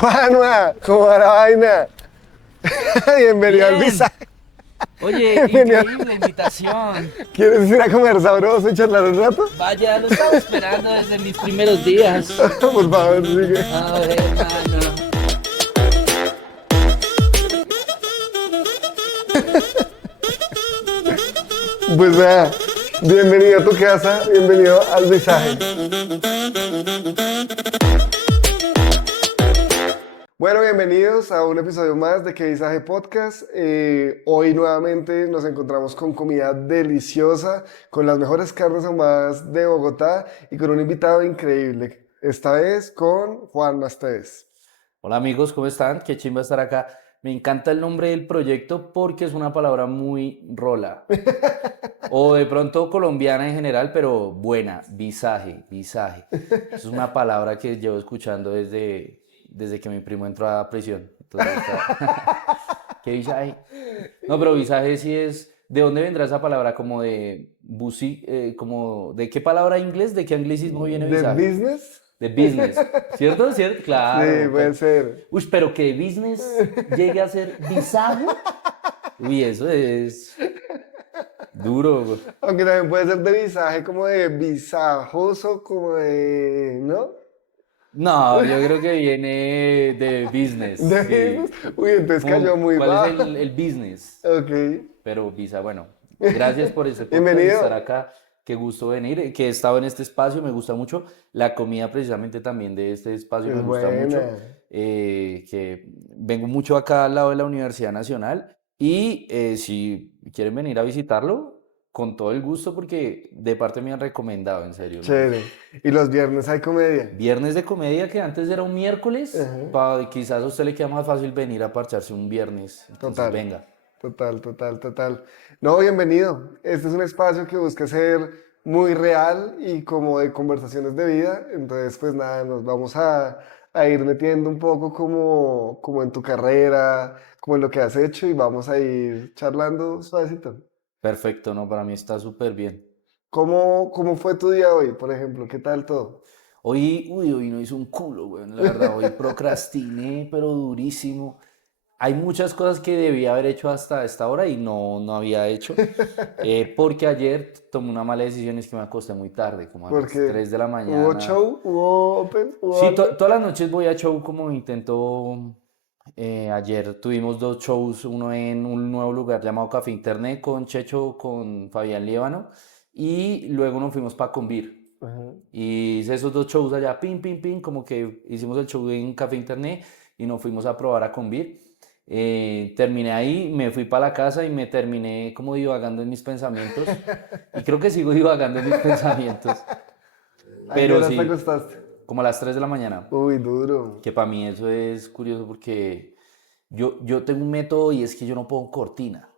Juanma, ¿cómo va la vaina? Bienvenido al Bien. visaje. Oye, Bienvenido. increíble invitación. ¿Quieres ir a comer sabroso y charlar un rato? Vaya, lo estaba esperando desde mis primeros días. Por favor, sigue. Ay, hermano. Pues nada, bienvenido a tu casa, bienvenido al visaje. Bueno, bienvenidos a un episodio más de Que Visaje Podcast. Hoy nuevamente nos encontramos con comida deliciosa, con las mejores carnes ahumadas de Bogotá y con un invitado increíble. Esta vez con Juan Mastés. Hola amigos, ¿cómo están? Qué chimba estar acá. Me encanta el nombre del proyecto porque es una palabra muy rola. O de pronto colombiana en general, pero buena. Visaje, visaje. Es una palabra que llevo escuchando desde que mi primo entró a prisión. Entonces, ¿qué visaje? No, pero visaje sí es. ¿De dónde vendrá esa palabra? Como de como ¿de qué palabra inglés? ¿De qué anglicismo viene ¿De visaje? business? De business. ¿Cierto? ¿Cierto? Sí, Claro. puede ser. Uy, pero que de business llegue a ser visaje. Uy, eso es duro, güey. Aunque también puede ser de visaje, como de visajoso, como de... ¿no? No, yo creo que viene de business, ¿De sí. business? Uy, entonces cayó muy ¿Cuál es bajo. el business? Ok. Pero Visa, bueno, gracias por ese podcast y estar Bienvenido. acá. Qué gusto venir, que he estado en este espacio, me gusta mucho. La comida precisamente también de este espacio me Es gusta mucho. buena. Que vengo mucho acá al lado de la Universidad Nacional y si quieren venir a visitarlo, con todo el gusto porque de parte me han recomendado, en serio, ¿no? Chévere. Y los viernes hay comedia. Viernes de comedia que antes era un miércoles, Ajá. quizás a usted le queda más fácil venir a parcharse un viernes. Entonces, Total. venga. Total, total, total. No, bienvenido. Este es un espacio que busca ser muy real y como de conversaciones de vida. Entonces, pues nada, nos vamos a ir metiendo un poco como en tu carrera, como en lo que has hecho y vamos a ir charlando suavecito. Perfecto, no, para mí está súper bien. ¿Cómo fue tu día hoy, por ejemplo? ¿Qué tal todo? Hoy no hice un culo, weón, la verdad, hoy procrastiné, pero durísimo. Hay muchas cosas que debía haber hecho hasta esta hora y no había hecho, porque ayer tomé una mala decisión y es que me acosté muy tarde, como a las Porque 3 de la hubo mañana. show, hubo open, hubo Sí, algo. todas las noches voy a show como intento. Ayer tuvimos dos shows, uno en un nuevo lugar llamado Café Internet con Checho, con Fabián Líbano, y luego nos fuimos para Convir. Ajá. Y hice esos dos shows allá, pin, pin, pin, como que hicimos el show en Café Internet y nos fuimos a probar a Convir. Terminé ahí, me fui para la casa y me terminé como divagando en mis pensamientos. Y creo que sigo divagando en mis pensamientos. ¿A qué Pero horas te sí, acostaste? como a las 3 de la mañana. Uy, duro. Que para mí eso es curioso porque yo tengo un método y es que yo no pongo cortina.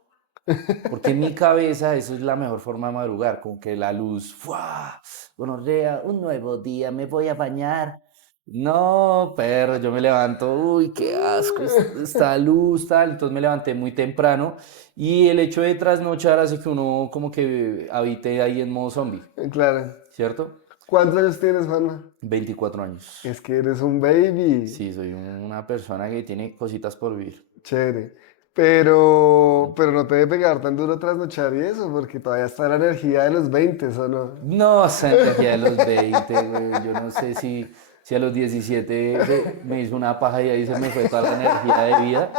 Porque en mi cabeza eso es la mejor forma de madrugar, como que la luz, ¡fua! Gonorrea, un nuevo día, me voy a bañar. No, perro, yo me levanto, uy, qué asco, esta luz, tal. Entonces me levanté muy temprano y el hecho de trasnochar hace que uno como que habite ahí en modo zombie, Claro. ¿cierto? ¿Cuántos años tienes, Juanma? 24 años. Es que eres un baby. Sí, soy una persona que tiene cositas por vivir. Chévere. Pero no te debe pegar tan duro trasnochar y eso, porque todavía está la energía de los 20, ¿o no? No, esa energía de los 20, güey. Yo no sé si a los 17 me hizo una paja y ahí se me fue toda la energía de vida.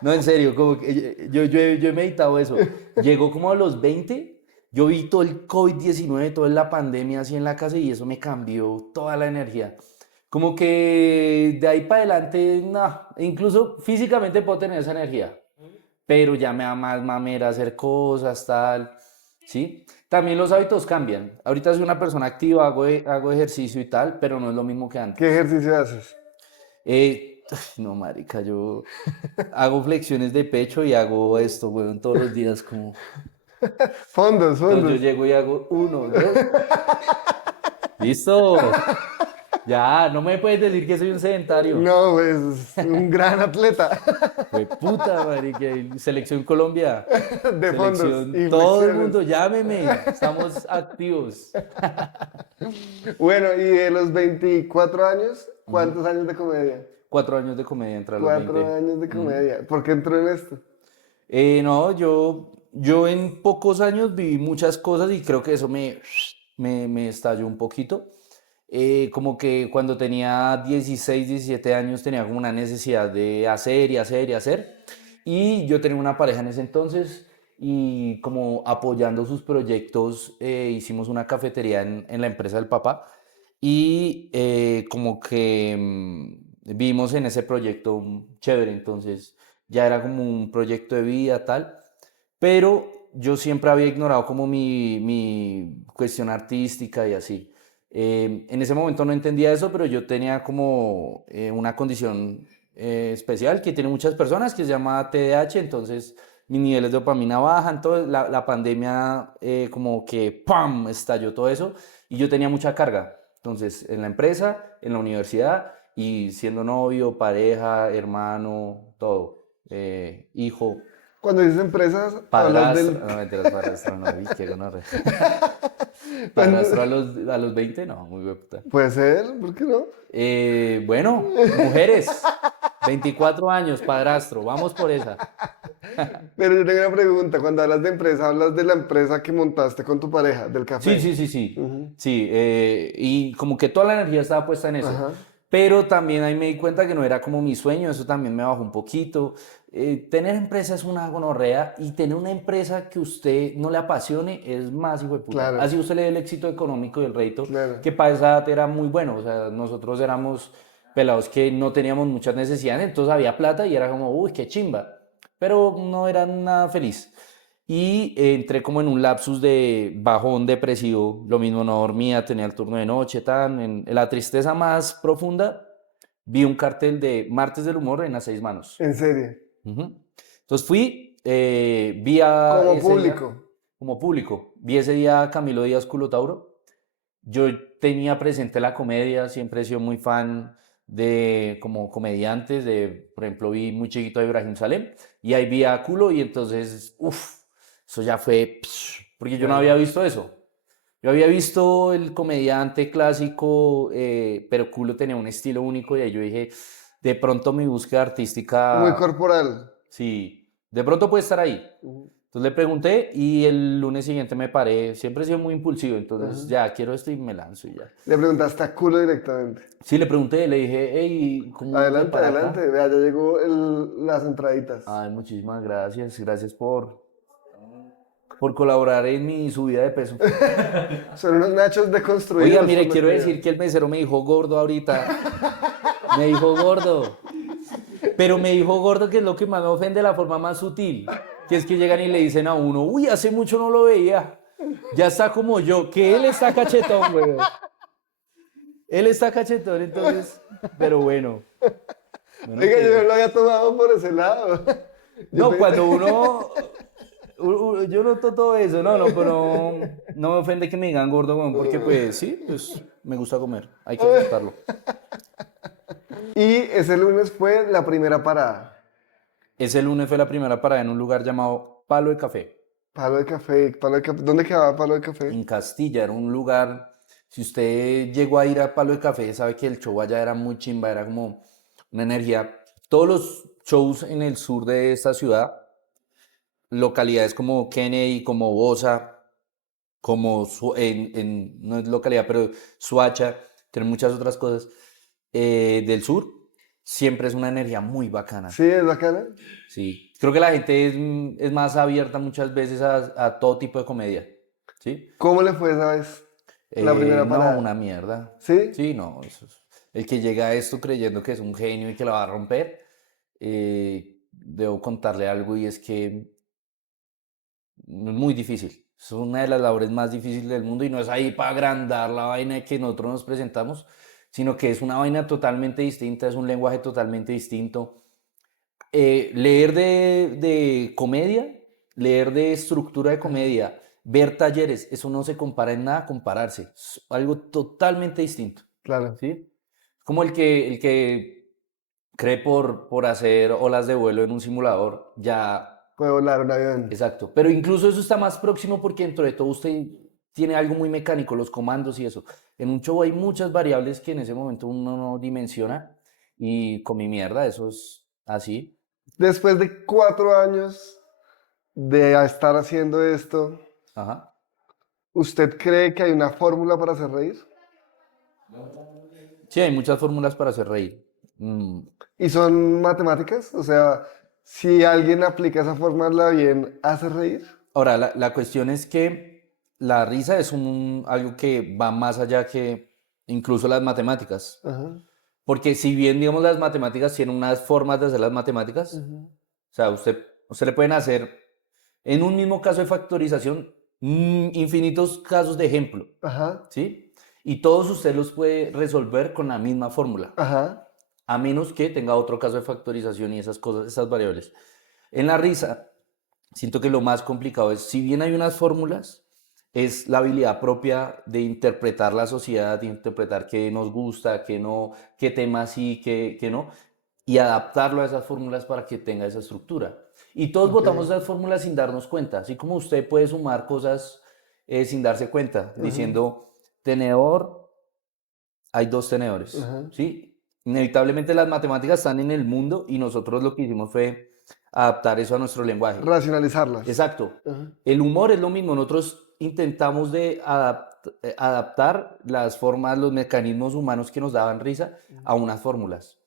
No, en serio, como que yo he meditado eso. Llegó como a los 20, yo vi todo el COVID-19, toda la pandemia así en la casa y eso me cambió toda la energía. Como que de ahí para adelante, no, incluso físicamente puedo tener esa energía, pero ya me da más mamera hacer cosas, tal, ¿sí? También los hábitos cambian. Ahorita soy una persona activa, hago ejercicio y tal, pero no es lo mismo que ¿Qué antes. ejercicio haces? No, marica, yo hago flexiones de pecho y hago esto, weón, todos los días como... Fondos, Entonces yo fondos. llego y hago uno, dos, listo. Ya, no me puedes decir que soy un sedentario. No, pues, un gran atleta Fue puta, marica, y Selección Colombia, de fondos selección, y todo el flexiones. mundo, llámeme, estamos activos. Bueno, y de los 24 años, ¿cuántos años de comedia? 4 años de comedia entre los 4 20. años de comedia. ¿Por qué entró en esto? No, yo en pocos años viví muchas cosas y creo que eso me estalló un poquito. Como que cuando tenía 16, 17 años tenía como una necesidad de hacer y hacer y hacer. Y yo tenía una pareja en ese entonces y como apoyando sus proyectos hicimos una cafetería en la empresa del papá y como que vimos en ese proyecto chévere, entonces ya era como un proyecto de vida tal, pero yo siempre había ignorado como mi cuestión artística y así. En ese momento no entendía eso, pero yo tenía como una condición especial que tienen muchas personas que se llama TDAH, entonces mis niveles de dopamina bajan, todo, la pandemia como que ¡pam! Estalló todo eso y yo tenía mucha carga. Entonces, en la empresa, en la universidad y siendo novio, pareja, hermano, todo, hijo, Cuando dices empresas, hablas padrastro, del... no mentiras, padrastro, no, uy, qué gonorrea. Padrastro a Cuando- los 20, no, muy puta. Puede ser, ¿por qué no? Bueno, mujeres, 24 años, padrastro, vamos por esa. Pero yo tengo una pregunta. Cuando hablas de empresa, hablas de la empresa que montaste con tu pareja, del Sí, café. sí, sí, sí. Ujú. Sí, y como que toda la energía estaba puesta en eso. Ajá. Pero también ahí me di cuenta que no era como mi sueño, eso también me bajó un poquito. Tener empresa es una gonorrea y tener una empresa que usted no le apasione es más hijo de puta. Claro, Así usted le dé el éxito económico y el rédito, claro. que para esa edad era muy bueno. O sea, nosotros éramos pelados que no teníamos muchas necesidades, entonces había plata y era como, uy, qué chimba. Pero no era nada feliz. Y entré como en un lapsus de bajón depresivo, lo mismo no dormía, tenía el turno de noche, tan, en la tristeza más profunda, vi un cartel de Martes del Humor en A Seis Manos. En serio. Ujú. Entonces fui, vi a Como ese día, público. como público, vi ese día a Camilo Díaz Culotauro. Yo tenía presente la comedia, siempre he sido muy fan de como comediantes, por ejemplo, vi muy chiquito a Ibrahim Salem y ahí vi a Culo y entonces, uff, eso ya fue, porque yo no Claro. había visto eso. Yo había visto el comediante clásico, pero Culo tenía un estilo único y ahí yo dije, de pronto mi búsqueda Muy artística, corporal. sí, de pronto puede estar ahí. Ujú. Entonces le pregunté y el lunes siguiente me paré. Siempre he sido muy impulsivo, entonces Ajá. ya quiero esto y me lanzo y ya. Le preguntaste a culo directamente. Sí, le pregunté, le dije, hey, ¿cómo uno se Adelante, para adelante. acá? Vea, ya llegó las entraditas. Ay, muchísimas gracias. Gracias por colaborar en mi subida de peso. Son unos nachos Oiga, deconstruidos por mire, lo quiero que veo. decir que el mesero me dijo gordo ahorita. Me dijo gordo. Pero me dijo gordo, que es lo que más me ofende, la forma más sutil. Que es que llegan y le dicen a uno, uy, hace mucho no lo veía. Ya está como yo, que él está cachetón, güey. Él está cachetón, entonces, pero bueno. Bueno, Oiga, yo no que... lo había tomado por ese lado. Yo No, pe- cuando uno... Yo noto todo eso, no, pero no me ofende que me digan gordo, weón, porque pues sí, pues me gusta comer, hay que aceptarlo. Y ese lunes fue la primera parada. Ese lunes fue la primera parada en un lugar llamado Palo de Café, Palo de café, palo de café. ¿Dónde quedaba Palo de Café? en Castilla. Era un lugar, si usted llegó a ir a Palo de Café, sabe que el show allá era muy chimba, era como una energía. Todos los shows en el sur de esta ciudad, localidades como Kennedy, como Bosa, como no es localidad, pero Suacha, tiene muchas otras cosas del sur, siempre es una energía muy bacana. Sí, es bacana. Sí, creo que la gente es más abierta muchas veces a todo tipo de comedia. ¿Sí? ¿Cómo le fue esa vez? La primera No, una parada. mierda. ¿Sí? Sí, no, el que llega a esto creyendo que es un genio y que la va a romper, debo contarle algo y es que es muy difícil. Es una de las labores más difíciles del mundo y no es ahí para agrandar la vaina que nosotros nos presentamos, sino que es una vaina totalmente distinta, es un lenguaje totalmente distinto. Leer de comedia, leer de estructura de Ajá. comedia, ver talleres, eso no se compara en nada a compararse. Es algo totalmente distinto, Claro. ¿sí? Como el que cree por hacer olas de vuelo en un simulador, ya. Puede volar un avión. Exacto, pero incluso eso está más próximo porque dentro de todo usted tiene algo muy mecánico, los comandos y eso. En un show hay muchas variables que en ese momento uno no dimensiona y comí mierda, eso es así. Después de 4 años de estar haciendo esto, Ajá. ¿usted cree que hay una fórmula para hacer reír? Sí, hay muchas fórmulas para hacer reír. ¿Y son matemáticas? O sea, si alguien aplica esa fórmula bien, ¿hace reír? Ahora, la cuestión es que la risa es algo que va más allá que incluso las matemáticas. Ajá. Porque si bien, digamos, las matemáticas tienen unas formas de hacer las matemáticas, Ujú. o sea, usted le pueden hacer en un mismo caso de factorización infinitos casos de ejemplo, Ajá. ¿sí? Y todos usted los puede resolver con la misma fórmula, Ajá. a menos que tenga otro caso de factorización y esas cosas, esas variables. En la risa, siento que lo más complicado es, si bien hay unas fórmulas, es la habilidad propia de interpretar la sociedad, de interpretar qué nos gusta, qué no, qué temas sí, qué no, y adaptarlo a esas fórmulas para que tenga esa estructura. Y todos Ok. votamos esas fórmulas sin darnos cuenta, así como usted puede sumar cosas sin darse cuenta, Ajá. diciendo, tenedor, hay dos tenedores, Ajá. ¿sí? Inevitablemente las matemáticas están en el mundo y nosotros lo que hicimos fue adaptar eso a nuestro lenguaje. Racionalizarlas. Exacto. Ajá. El humor es lo mismo. Nosotros intentamos de adaptar las formas, los mecanismos humanos que nos daban risa a unas fórmulas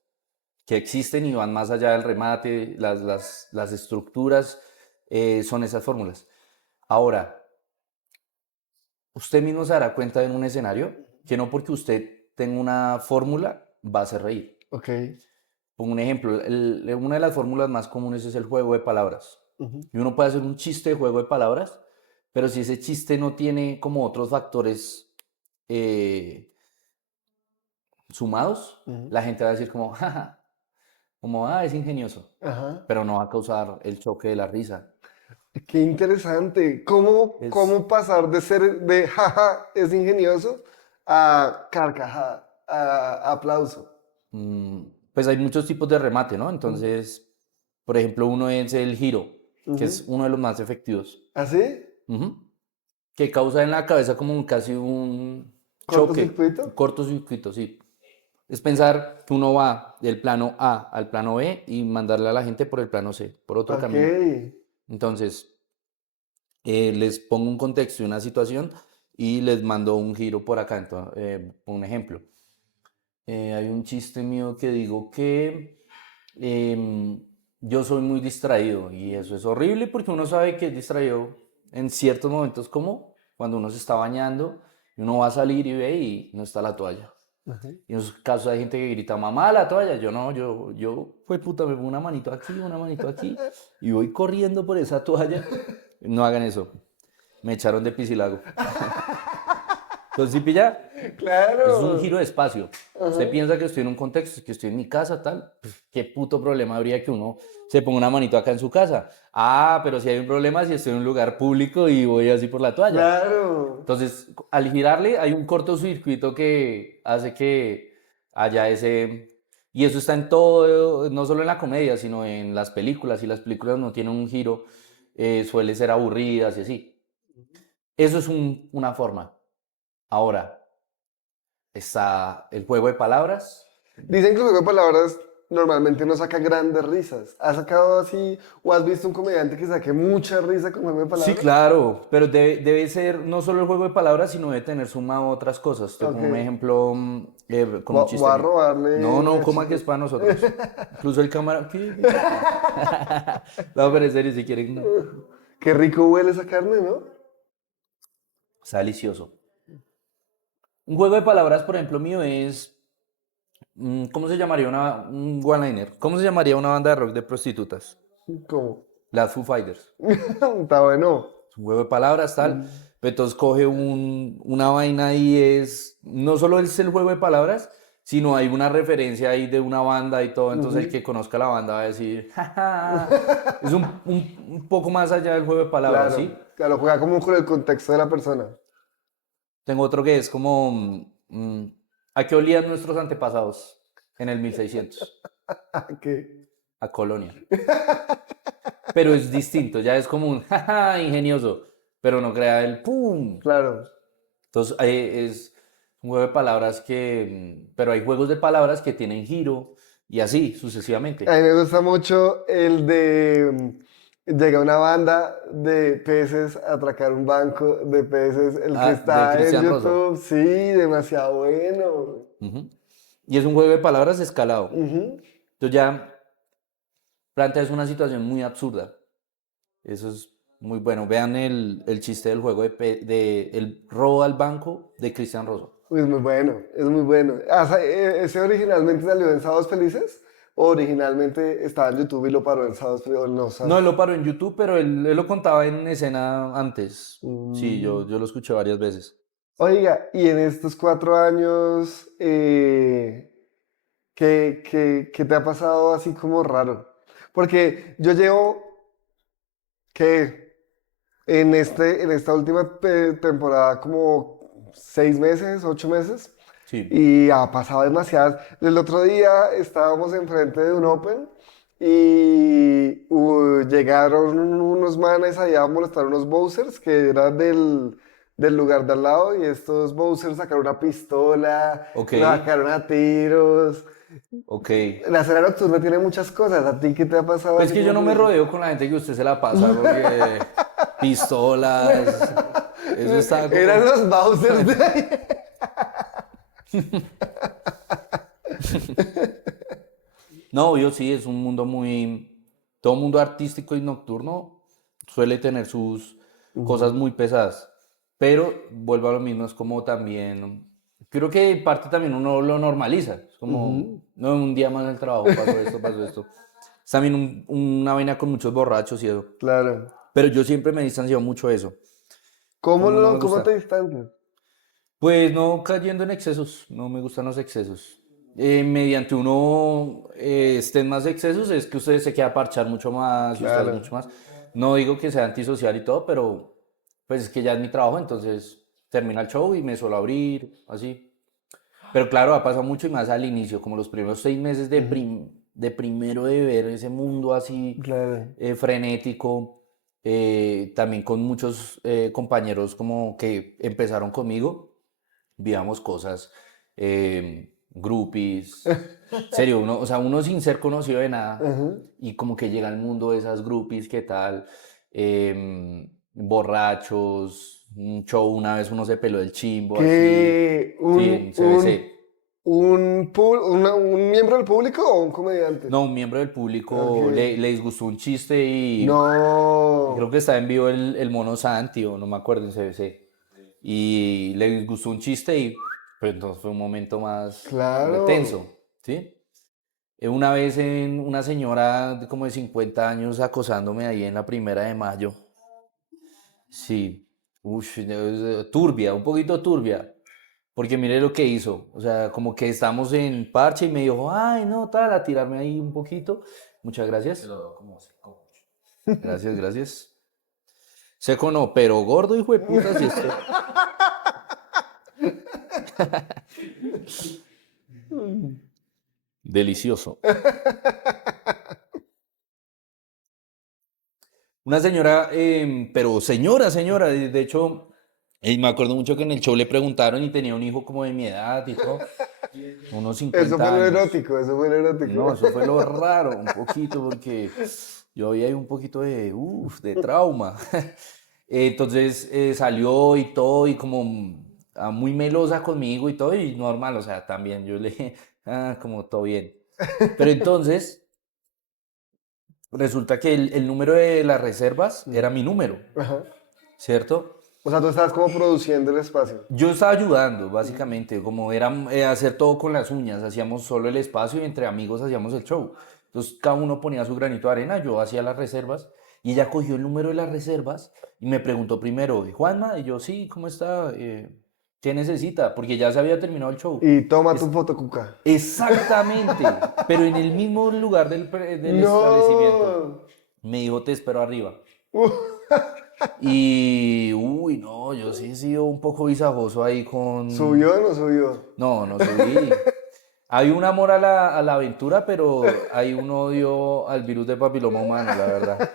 que existen y van más allá del remate, las estructuras son esas fórmulas. Ahora, usted mismo se dará cuenta en un escenario que no porque usted tenga una fórmula va a hacer reír. Ok. Pongo un ejemplo, una de las fórmulas más comunes es el juego de palabras. Ujú. Y uno puede hacer un chiste de juego de palabras, pero si ese chiste no tiene como otros factores eh, sumados, Ujú. la gente va a decir como, jaja, como, ah, es ingenioso, Ajá. pero no va a causar el choque de la risa. Qué interesante. ¿Cómo Es, pasar de ser de jaja, es ingenioso a carcajada, a aplauso? mm, pues hay muchos tipos de remate, ¿no? Ujú. Entonces, por ejemplo, uno es el giro, que es Ujú. uno de los más efectivos. ¿Así? Ujú. Que causa en la cabeza como casi un choque, ¿Cortocircuito? un cortocircuito, sí. Es pensar que uno va del plano A al plano B y mandarle a la gente por el plano C, por otro Ok. camino. Entonces, les pongo un contexto y una situación y les mando un giro por acá. Entonces, un ejemplo. Hay un chiste mío que digo que yo soy muy distraído y eso es horrible porque uno sabe que es distraído en ciertos momentos como cuando uno se está bañando y uno va a salir y ve y no está la toalla. Ajá. Y en esos casos hay gente que grita, mamá, la toalla. Yo no, pues puta, me pongo una manito aquí y voy corriendo por esa toalla. No hagan eso. Me echaron de Piscilago. Entonces, ¿sí pilla? Es un Claro. giro de espacio. Ajá. Usted piensa que estoy en un contexto, que estoy en mi casa, tal. Pues, ¿qué puto problema habría que uno se ponga una manito acá en su casa? Ah, pero si hay un problema si estoy en un lugar público y voy así por la toalla. Claro. Entonces, al girarle hay un cortocircuito que hace que haya ese... Y eso está en todo, no solo en la comedia, sino en las películas. Si las películas no tienen un giro, suele ser aburridas y así. Eso es una forma. Ahora, está el juego de palabras. Dicen que el juego de palabras normalmente no saca grandes risas. ¿Has sacado así o has visto un comediante que saque mucha risa con juego de Sí, palabras? claro, pero debe ser no solo el juego de palabras, sino debe tener sumado otras cosas. Te Ok. pongo un ejemplo con un Voy chiste a mío. No, robarle no, a coma que chicos. es para nosotros. Incluso el cámara. ¿Qué? No, pero en serio, si quieren, no. Qué rico huele esa carne, ¿no? Está delicioso. Un juego de palabras, por ejemplo, mío es. ¿Cómo se llamaría un one-liner? ¿Cómo se llamaría una banda de rock de prostitutas? ¿Cómo? Las Foo Fighters. Está bueno. Es un juego de palabras, tal. Mm. Pero entonces coge una vaina y es, no solo es el juego de palabras, sino hay una referencia ahí de una banda y todo. Entonces el Ujú. que conozca la banda va a decir, jaja. Es un poco más allá del juego de palabras, Claro, ¿sí? claro, juega como con el contexto de la persona. Tengo otro que es como, ¿a qué olían nuestros antepasados en el 1600? ¿Qué? A colonia. Pero es distinto, ya es como un, jaja, ingenioso, pero no crea el pum. Claro. Entonces, es un juego de palabras que, pero hay juegos de palabras que tienen giro y así sucesivamente. A mí me gusta mucho el de llega una banda de peces a atracar un banco de peces, el que Ah, de está en Cristian Rosso. YouTube, sí, demasiado bueno. Ujú. Y es un juego de palabras escalado. Ujú. Entonces ya planteas una situación muy absurda. Eso es muy bueno. Vean el chiste del juego de el robo al banco de Cristian Rosso. Uy, es muy bueno, es muy bueno. Ah, ¿ese originalmente salió en Sábados Felices? ¿O originalmente estaba en YouTube y lo paró en Sábados Felices? ¿O no No, él sabes? lo paró en YouTube, pero él lo contaba en escena antes. Sí, Mm. yo lo escuché varias veces. Oiga, y en estos 4 años, ¿qué te ha pasado así como raro? Porque yo llevo, ¿qué? En esta última temporada como 6 meses, 8 meses, Sí. y ha pasado demasiadas. El otro día estábamos enfrente de un Open y llegaron unos manes allá a molestar unos bouncers que eran del lugar de al lado y estos bouncers sacaron una pistola, Ok, la sacaron a tiros. ok. La escena nocturna tiene muchas cosas. ¿A ti qué te ha pasado Pues así que yo como no me curioso? rodeo con la gente que usted se la pasa, porque pistolas, eso está Eran como... los bouncers de ahí. No, yo sí, es un mundo muy... Todo mundo artístico y nocturno suele tener sus cosas Ujú, muy pesadas, pero vuelvo a lo mismo, es como también... Creo que en parte también uno lo normaliza, es como, ujú. no, un día más en el trabajo pasó esto, pasó esto. Es también una vaina con muchos borrachos y eso, Claro. pero yo siempre me he distanciado mucho de eso, ¿Cómo como no no, me cómo te gusta. distancias? Pues no cayendo en excesos, no me gustan los excesos. Mediante uno esté en más excesos es que usted se queda a parchar mucho más y usted hace Claro. mucho más. No digo que sea antisocial y todo, pero pues es que ya es mi trabajo, entonces termina el show y me suelo abrir, así. Pero claro, ha pasado mucho y más al inicio, como los primeros 6 meses Ujú, de primero de ver ese mundo así claro. frenético, también con muchos compañeros como que empezaron conmigo víamos cosas, groupies, serio, uno, o sea, uno sin ser conocido de nada Ajá. y como que llega al mundo de esas groupies, ¿qué tal? Borrachos, un show, una vez uno se peló el chimbo así, ¿Qué? sí, en CBC. ¿Un miembro del público o un comediante? No, un miembro del Ok. público le disgustó un chiste y creo No. que está en vivo el mono Santi o no me acuerdo en CBC. Y le disgustó un chiste y pues entonces fue un momento más Claro. tenso, ¿sí? Una vez una señora como de 50 años acosándome ahí en la 1 de Mayo. Sí, uff, turbia, un poquito turbia. Porque mire lo que hizo. O sea, como que estamos en parche y me dijo, ay, no, tal, a tirarme ahí un poquito. Muchas gracias. Gracias, gracias. Seco no, pero gordo, hijo de puta, sí estoy. Delicioso. Una señora, pero señora, de hecho, me acuerdo mucho que en el show le preguntaron y tenía un hijo como de mi edad y todo, unos Eso fue 50 lo años. erótico, eso fue lo No, erótico. eso fue lo raro, un poquito, porque yo había ahí un poquito de trauma. Entonces salió y todo, y como muy melosa conmigo y todo, y normal, o sea, también yo le dije, como todo bien. Pero entonces, resulta que el número de las reservas era mi número, Ajá. ¿cierto? O sea, tú estabas como produciendo el espacio. Yo estaba ayudando, básicamente, como era hacer todo con las uñas, hacíamos solo el espacio y entre amigos hacíamos el show. Entonces, cada uno ponía su granito de arena, yo hacía las reservas y ella cogió el número de las reservas y me preguntó primero, Juanma, y yo, sí, ¿cómo está? ¿Qué necesita? Porque ya se había terminado el show. Y toma tu Es, foto, Cuca. exactamente, pero en el mismo lugar del establecimiento. No. Me dijo, te espero arriba. Uh, Y, uy, no, yo sí he sido un poco visajoso ahí con... ¿Subió o no subió? No, no subí. Hay un amor a la aventura, pero hay un odio al virus de papiloma humano, la verdad.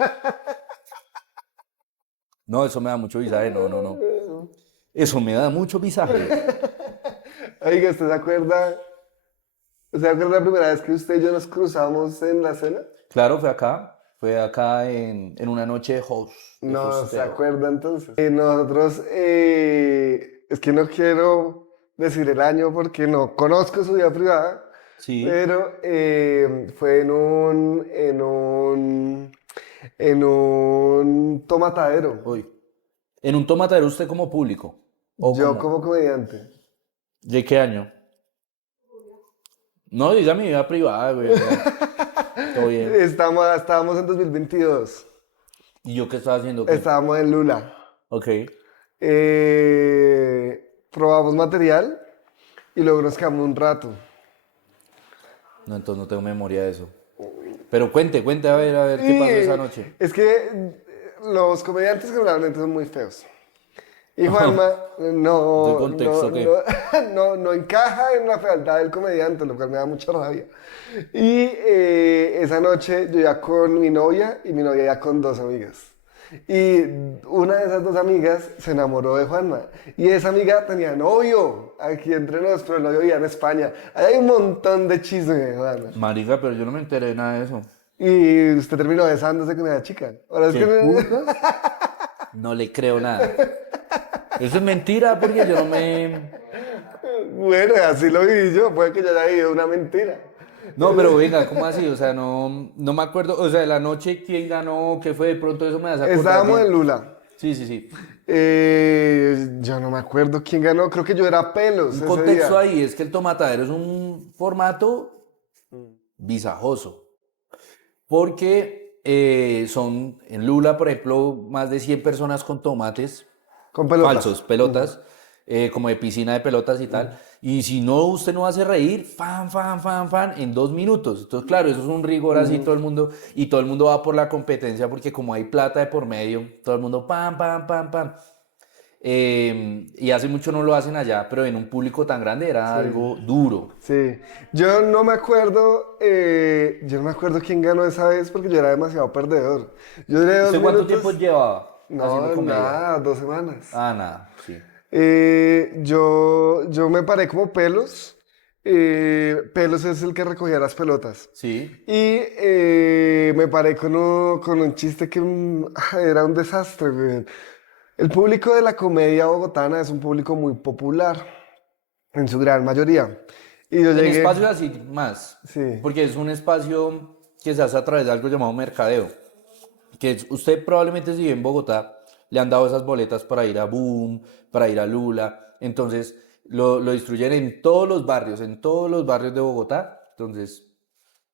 No, eso me da mucho visaje, no, no, no. Eso me da mucho visaje. Oiga, ¿usted se acuerda? O sea, que es la primera vez que usted y yo nos cruzamos en la cena. Claro, fue acá en una noche de de No se hosteo. acuerda entonces. Nosotros, es que no quiero decir el año porque no conozco su vida privada, Sí, pero fue en un tomatadero. hoy. ¿En un tomatero usted como público? ¿O Yo como? como comediante. ¿De qué año? No, diga mi vida privada, güey, ya. Todo bien. Estábamos en 2022. ¿Y yo qué estaba haciendo? ¿Qué? Estábamos en Lula. Ok. Probamos material y luego nos quedamos un rato. No, entonces no tengo memoria de eso. Pero cuente, a ver qué Y pasó esa noche. es que los comediantes generalmente son muy feos. Y Juanma ¿De no, no, contexto no, qué? no encaja en la fealdad del comediante, lo cual me da mucha rabia. Y esa noche yo ya con mi novia y mi novia ya con dos amigas. Y una de esas dos amigas se enamoró de Juanma. Y esa amiga tenía novio aquí entre nosotros, pero el novio vivía en España. Ahí hay un montón de chisme de Juanma. Marica, pero yo no me enteré de nada de eso. Y usted terminó besándose con esa chica. Ahora es que... ¿Qué putas? No le creo nada. Eso es mentira porque yo no me... Bueno, así lo viví yo. Puede que yo haya vivido una mentira. No, pero venga, ¿cómo así? O sea, no me acuerdo. O sea, de la noche, ¿quién ganó? ¿Qué fue? De pronto eso me vas a acordar Estábamos en bien. Lula. Sí, sí, sí. Yo no me acuerdo quién ganó. Creo que yo era Pelos Un ese contexto día. ahí es que el tomatadero es un formato visajoso. Porque son en Lula, por ejemplo, más de 100 personas con tomates Con pelotas. falsos, pelotas, como de piscina de pelotas y tal. Y si no, usted no hace reír, fan, en 2 minutos. Entonces, claro, eso es un rigor así todo el mundo, y todo el mundo va por la competencia porque como hay plata de por medio, todo el mundo pam. Y hace mucho no lo hacen allá, pero en un público tan grande era Sí, algo duro. sí. Yo no me acuerdo quién ganó esa vez porque yo era demasiado perdedor. Yo duré dos ¿Usted cuánto tiempo minutos, llevaba haciendo no, comedia? nada, 2 semanas. Ah, nada, sí. Yo me paré como Pelos. Pelos es el que recogía las pelotas. Sí. Y me paré con un chiste que era un desastre, güey. El público de la comedia bogotana es un público muy popular, en su gran mayoría. Y yo En llegué, espacios así más, sí, porque es un espacio que se hace a través de algo llamado mercadeo. Usted probablemente si vive en Bogotá, le han dado esas boletas para ir a Boom, para ir a Lula, entonces lo distribuyen en todos los barrios de Bogotá, entonces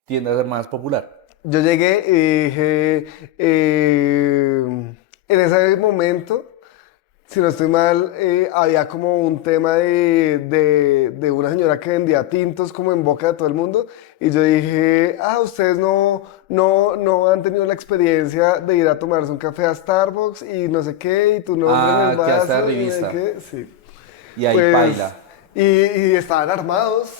tiende a ser más popular. yo llegué y dije, en ese momento, si no estoy mal, había como un tema de una señora que vendía tintos como en boca de todo el mundo. Y yo dije, ustedes no han tenido la experiencia de ir a tomarse un café a Starbucks y no sé qué, y tu nombre en el Ah, que hasta vaso, y no sé revista, qué. Sí. y ahí Pues, paila, y estaban armados,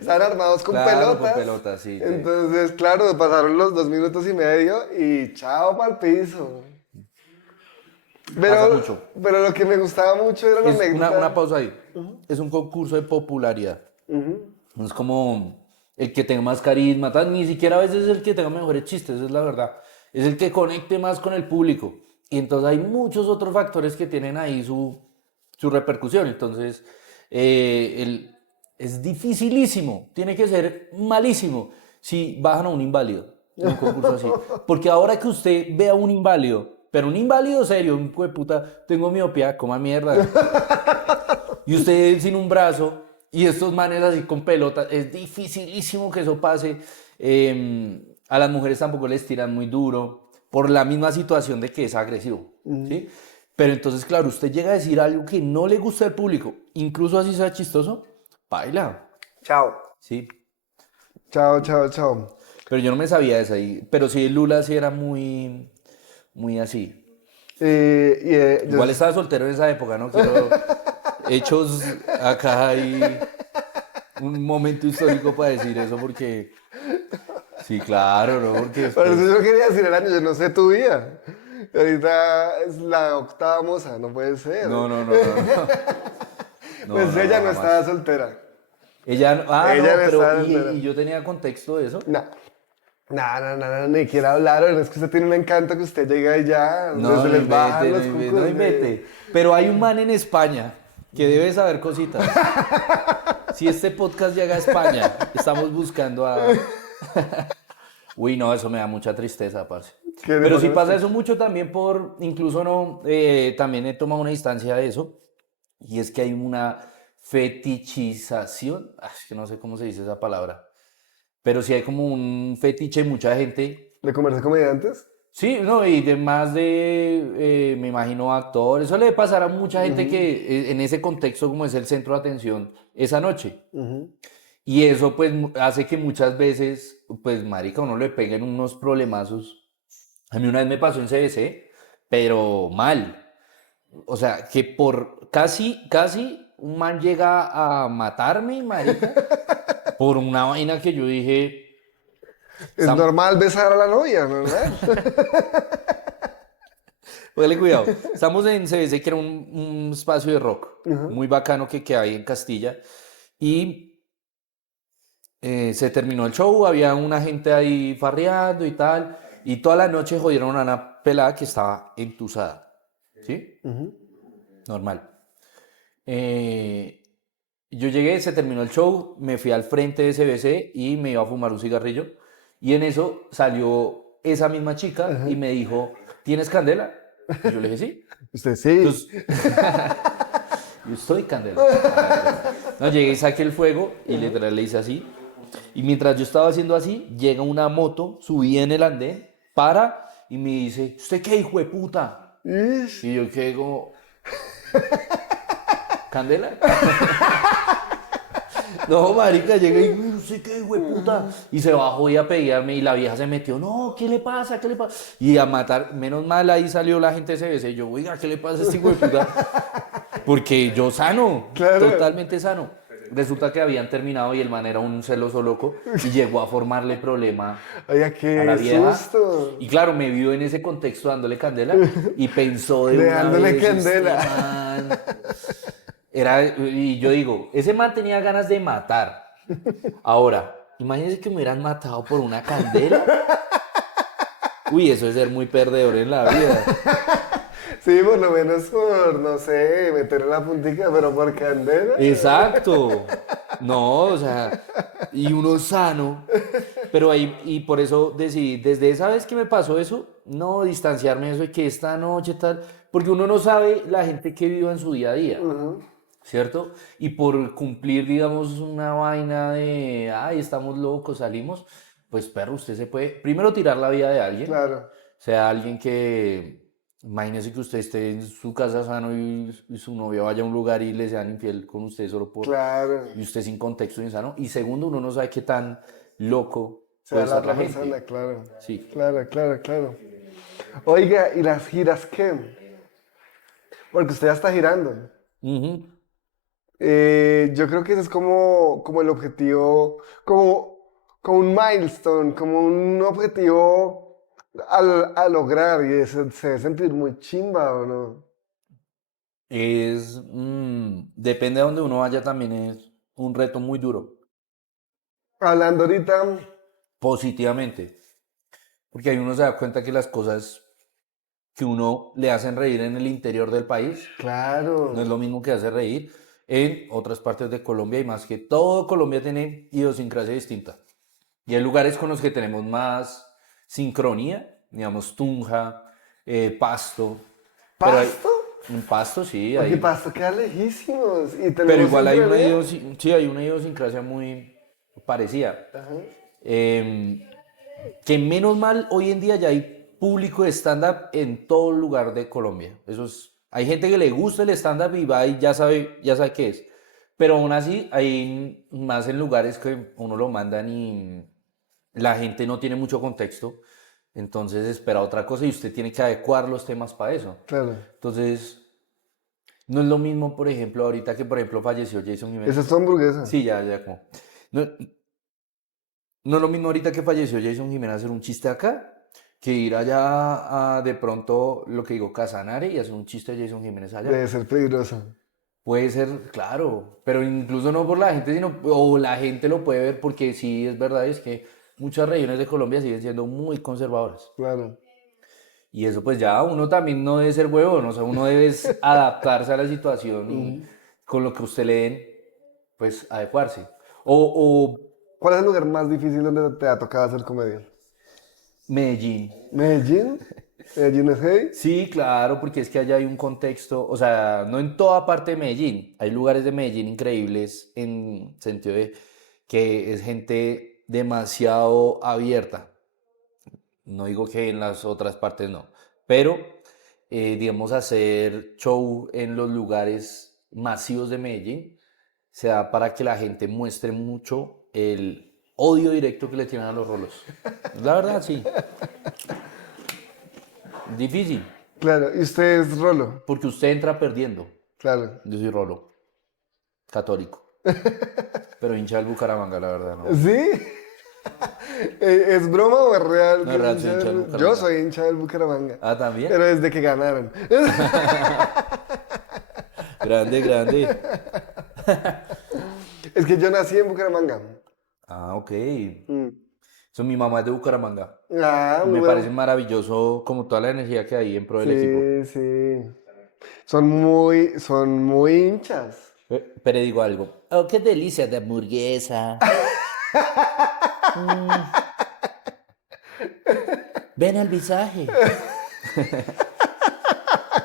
estaban armados con claro, con pelotas. pelotas, sí. Entonces, claro, pasaron los 2 minutos y medio y chao para el piso. Pasa Pero, mucho. pero lo que me gustaba mucho era la Es una anécdota. pausa ahí. Es un concurso de popularidad. Ujú. No es como el que tenga más carisma, ni siquiera a veces es el que tenga mejores chistes, es la verdad. Es el que conecte más con el público. Y entonces hay muchos otros factores que tienen ahí su repercusión. Entonces, es dificilísimo, tiene que ser malísimo si bajan a un inválido en un concurso así. Porque ahora que usted ve a un inválido, pero un inválido serio, un hijo de puta, tengo miopía, coma mierda. Y usted sin un brazo y estos manes así con pelotas, es dificilísimo que eso pase. A las mujeres tampoco les tiran muy duro por la misma situación de que es agresivo, ¿sí? Pero entonces, claro, usted llega a decir algo que no le gusta al público, incluso así sea chistoso, baila, Chao. ¿sí? Chao, chao, chao. Pero yo no me sabía esa, pero sí, Lula sí era muy así. Igual estaba soltero en esa época, ¿no? Quiero hechos acá y un momento histórico para decir eso porque sí, claro, ¿no? Porque Por eso después yo quería decir el año, yo no sé tu vida. Ahorita es la octava moza, no puede ser. no, no, no, no, no. No, Pues no, ella no, no estaba jamás. soltera. Ella, Ella no pero estaba entera. y yo tenía contexto de eso. No, no, ni quiero hablar, es que usted tiene un encanto que usted llega y ya, No, se no les bajan invente, los no cucos invente. Pero hay un man en España que debe saber cositas. Si este podcast llega a España, estamos buscando a... Uy, no, eso me da mucha tristeza, parce. ¿Qué le Pero pasa sí a pasa usted? eso mucho también por, incluso no, también he tomado una distancia de eso, y es que hay una fetichización, es que no sé cómo se dice esa palabra, pero sí hay como un fetiche de mucha gente. ¿De comerse comediantes? Sí, no, y de más de, me imagino, actores. Eso le debe pasar a mucha gente Ujú, que en ese contexto como es el centro de atención esa noche. ujú. Y eso pues hace que muchas veces, pues marica, uno le peguen unos problemazos. A mí una vez me pasó en CBC, pero mal. O sea, que por casi un man llega a matarme, marica, por una vaina que yo dije, Es "Sam- normal besar a la novia, ¿verdad? póngale cuidado. Estamos en CBC, que era un espacio de rock Ujú. muy bacano que hay en Castilla. Y se terminó el show, había una gente ahí farreando y tal. Y toda la noche jodieron a una pelada que estaba entusada. ¿Sí? Ujú. Normal. Eh, yo llegué, se terminó el show, me fui al frente de CBC y me iba a fumar un cigarrillo. Y en eso salió esa misma chica y Ajá. me dijo, ¿tienes candela? Y yo le dije, sí. Usted sí. Entonces, yo estoy candela. Ah, mentiras. No, llegué y saqué el fuego y literal le hice así. Y mientras yo estaba haciendo así, llega una moto, subí en el andén, para y me dice, ¿usted qué hijo de puta? Ish. Y yo quedé como, ¿candela? No, marica, llegué y no sé qué, hijo de puta. Y se bajó y a pegarme y la vieja se metió, no, ¿qué le pasa? ¿Qué le pasa? Y a matar, menos mal ahí salió la gente de CBC. Y yo, oiga, ¿qué le pasa a este hijo de puta? Porque yo sano, Claro. totalmente sano. Resulta que habían terminado y el man era un celoso loco y llegó a formarle problema Oiga, a la qué vieja. susto. Y claro, me vio en ese contexto dándole candela y pensó de una Dándole vez, este candela. man. Era, y yo digo, ese man tenía ganas de matar. Ahora, imagínense que me hubieran matado por una candela. Uy, eso es ser muy perdedor en la vida. Sí, por lo menos por, no sé, meterle la puntica, pero por candela. Exacto. No, o sea, y uno sano. Pero ahí, y por eso decidí, desde esa vez que me pasó eso, no distanciarme de eso y que esta noche tal, porque uno no sabe la gente que vive en su día a día, Ujú. ¿cierto? Y por cumplir, digamos, una vaina de, ay, estamos locos, salimos, pues perro, usted se puede, primero tirar la vida de alguien, Claro, sea alguien que, imagínese que usted esté en su casa sano y su novio vaya a un lugar y le sean infiel con usted solo por, claro. y usted sin contexto insano. Y segundo, uno no sabe qué tan loco Sea puede la estar otra la persona, gente. claro. Sí. Claro. Oiga, ¿y las giras qué? Porque usted ya está girando. Ujú. Yo creo que ese es como el objetivo, como un milestone, como un objetivo a lograr y se debe sentir muy chimba, ¿o no? Depende de donde uno vaya también es un reto muy duro, Hablando ahorita, positivamente, porque ahí uno se da cuenta que las cosas que uno le hacen reír en el interior del país no es claro, lo mismo que hace reír en otras partes de Colombia y más que todo Colombia tiene idiosincrasia distinta. Y hay lugares con los que tenemos más sincronía, digamos Tunja, Pasto, pero hay, ¿Pasto? en Pasto sí, Oye, hay, Pasto queda lejísimos y pero tenemos igual hay una, sincronía. sí, hay una idiosincrasia muy parecida. Ajá. Eh, que menos mal hoy en día ya hay público de stand-up en todo lugar de Colombia. Eso es, hay gente que le gusta el stand-up y va y ya sabe qué es. Pero aún así hay más en lugares que uno lo mandan y la gente no tiene mucho contexto. Entonces espera otra cosa y usted tiene que adecuar los temas para eso. Claro. Entonces, no es lo mismo, por ejemplo, ahorita que por ejemplo falleció Jason Esa Jiménez. es tu hamburguesa. Sí, ya como. No, no es lo mismo ahorita que falleció Jason Jiménez hacer un chiste acá que ir allá a de pronto lo que digo Casanare y hacer un chiste de Jason Jiménez allá. Debe ser peligroso. Puede ser, claro, pero incluso no por la gente, sino, o la gente lo puede ver porque sí es verdad, es que muchas regiones de Colombia siguen siendo muy conservadoras. Claro. Y eso pues ya uno también no debe ser huevón, o sea, uno debe es adaptarse a la situación y Ujú. con lo que usted le den, pues adecuarse. O ¿Cuál es el lugar más difícil donde te ha tocado hacer comedia? Medellín. ¿Medellín? ¿Medellín es heavy? Sí, claro, porque es que allá hay un contexto, o sea, no en toda parte de Medellín, hay lugares de Medellín increíbles en sentido de que es gente demasiado abierta. No digo que en las otras partes no, pero digamos hacer show en los lugares masivos de Medellín se da para que la gente muestre mucho el odio directo que le tienen a los rolos. La verdad, sí, difícil, Claro. ¿Y usted es Rolo? porque usted entra perdiendo. Claro. Yo soy rolo, católico, pero hincha del Bucaramanga, la verdad, no. ¿Sí? ¿Es broma o es real No que es es real, soy hincha hincha del Yo Bucaramanga. soy hincha del Bucaramanga. Ah, ¿también? Pero desde que ganaron. Grande, grande. Es que yo nací en Bucaramanga. Ah, ok. Mm. Eso, mi mamá es de Bucaramanga. Ah, Y muy me parece bueno. maravilloso como toda la energía que hay en pro del equipo. Sí, sí. Son muy hinchas. Pero digo algo. Oh, qué delicia de hamburguesa. Ven al visaje.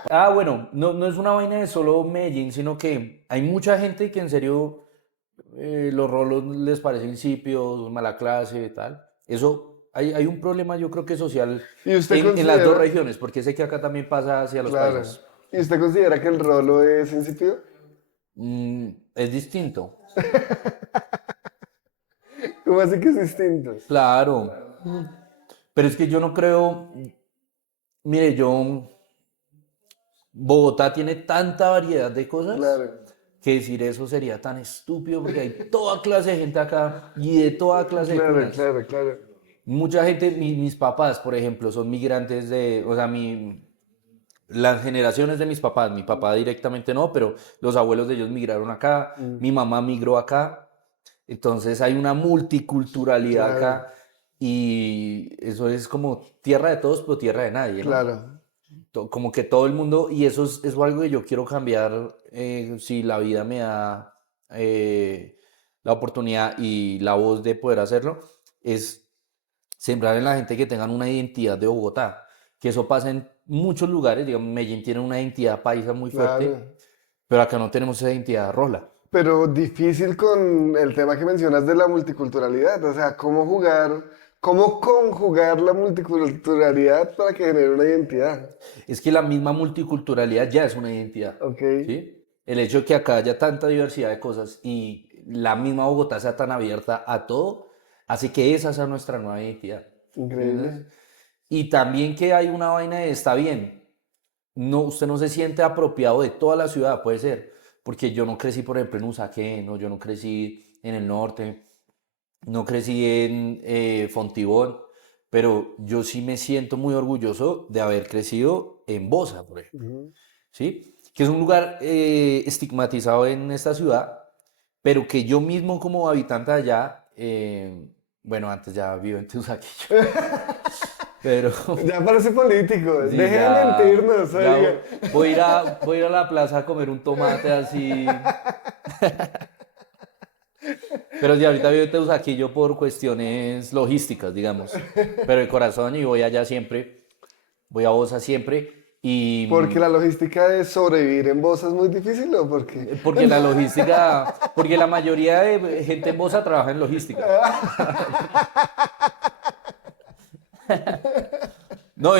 Ah, bueno, no, no es una vaina de solo Medellín, sino que hay mucha gente que en serio los rolos les parecen insípidos, mala clase y tal. Eso, hay un problema yo creo que social ¿Y usted en las dos considera? regiones, porque sé que acá también pasa hacia los Claro. paisas. ¿Y usted considera que el rolo es insípido? Es distinto. ¿Cómo así que es distinto? Claro. Pero es que yo no creo, mire, Bogotá tiene tanta variedad de cosas Claro, que decir eso sería tan estúpido porque hay toda clase de gente acá y de toda clase de claro, cunas. claro, claro. Mucha gente, mis papás, por ejemplo, son migrantes de, o sea, las generaciones de mis papás, mi papá directamente no, pero los abuelos de ellos migraron acá, Mm, mi mamá migró acá, entonces hay una multiculturalidad claro, acá y eso es como tierra de todos, pero tierra de nadie, ¿no? claro. Como que todo el mundo, y eso es algo que yo quiero cambiar si la vida me da la oportunidad y la voz de poder hacerlo, es sembrar en la gente que tengan una identidad de Bogotá, que eso pasa en muchos lugares, digamos, Medellín tiene una identidad paisa muy fuerte, Claro. pero acá no tenemos esa identidad rola. Pero difícil con el tema que mencionas de la multiculturalidad. O sea, cómo conjugar la multiculturalidad para que genere una identidad. Es que la misma multiculturalidad ya es una identidad, Ok, ¿sí? El hecho de que acá haya tanta diversidad de cosas y la misma Bogotá sea tan abierta a todo, hace que esa sea nuestra nueva identidad. ¿Sí me increíble. entiendes? Y también que hay una vaina de está bien, no, usted no se siente apropiado de toda la ciudad, puede ser, porque yo no crecí, por ejemplo, en Usaquén, no, yo no crecí en el norte, no crecí en Fontibón, pero yo sí me siento muy orgulloso de haber crecido en Bosa, por ejemplo, Ujú. ¿sí? Que es un lugar estigmatizado en esta ciudad, pero que yo mismo como habitante de allá, bueno, antes ya vivo en Teusaquillo, pero Ya parece político. sí, Deje de mentirnos, oiga. voy a ir a la plaza a comer un tomate así. Pero sí, ahorita vivo en Teusaquillo por cuestiones logísticas, digamos. Pero de corazón y voy allá siempre, voy a Bosa siempre. Porque Y la logística de sobrevivir en Bosa es muy difícil, ¿o por qué? porque la logística, porque la mayoría de gente en Bosa trabaja en logística. No,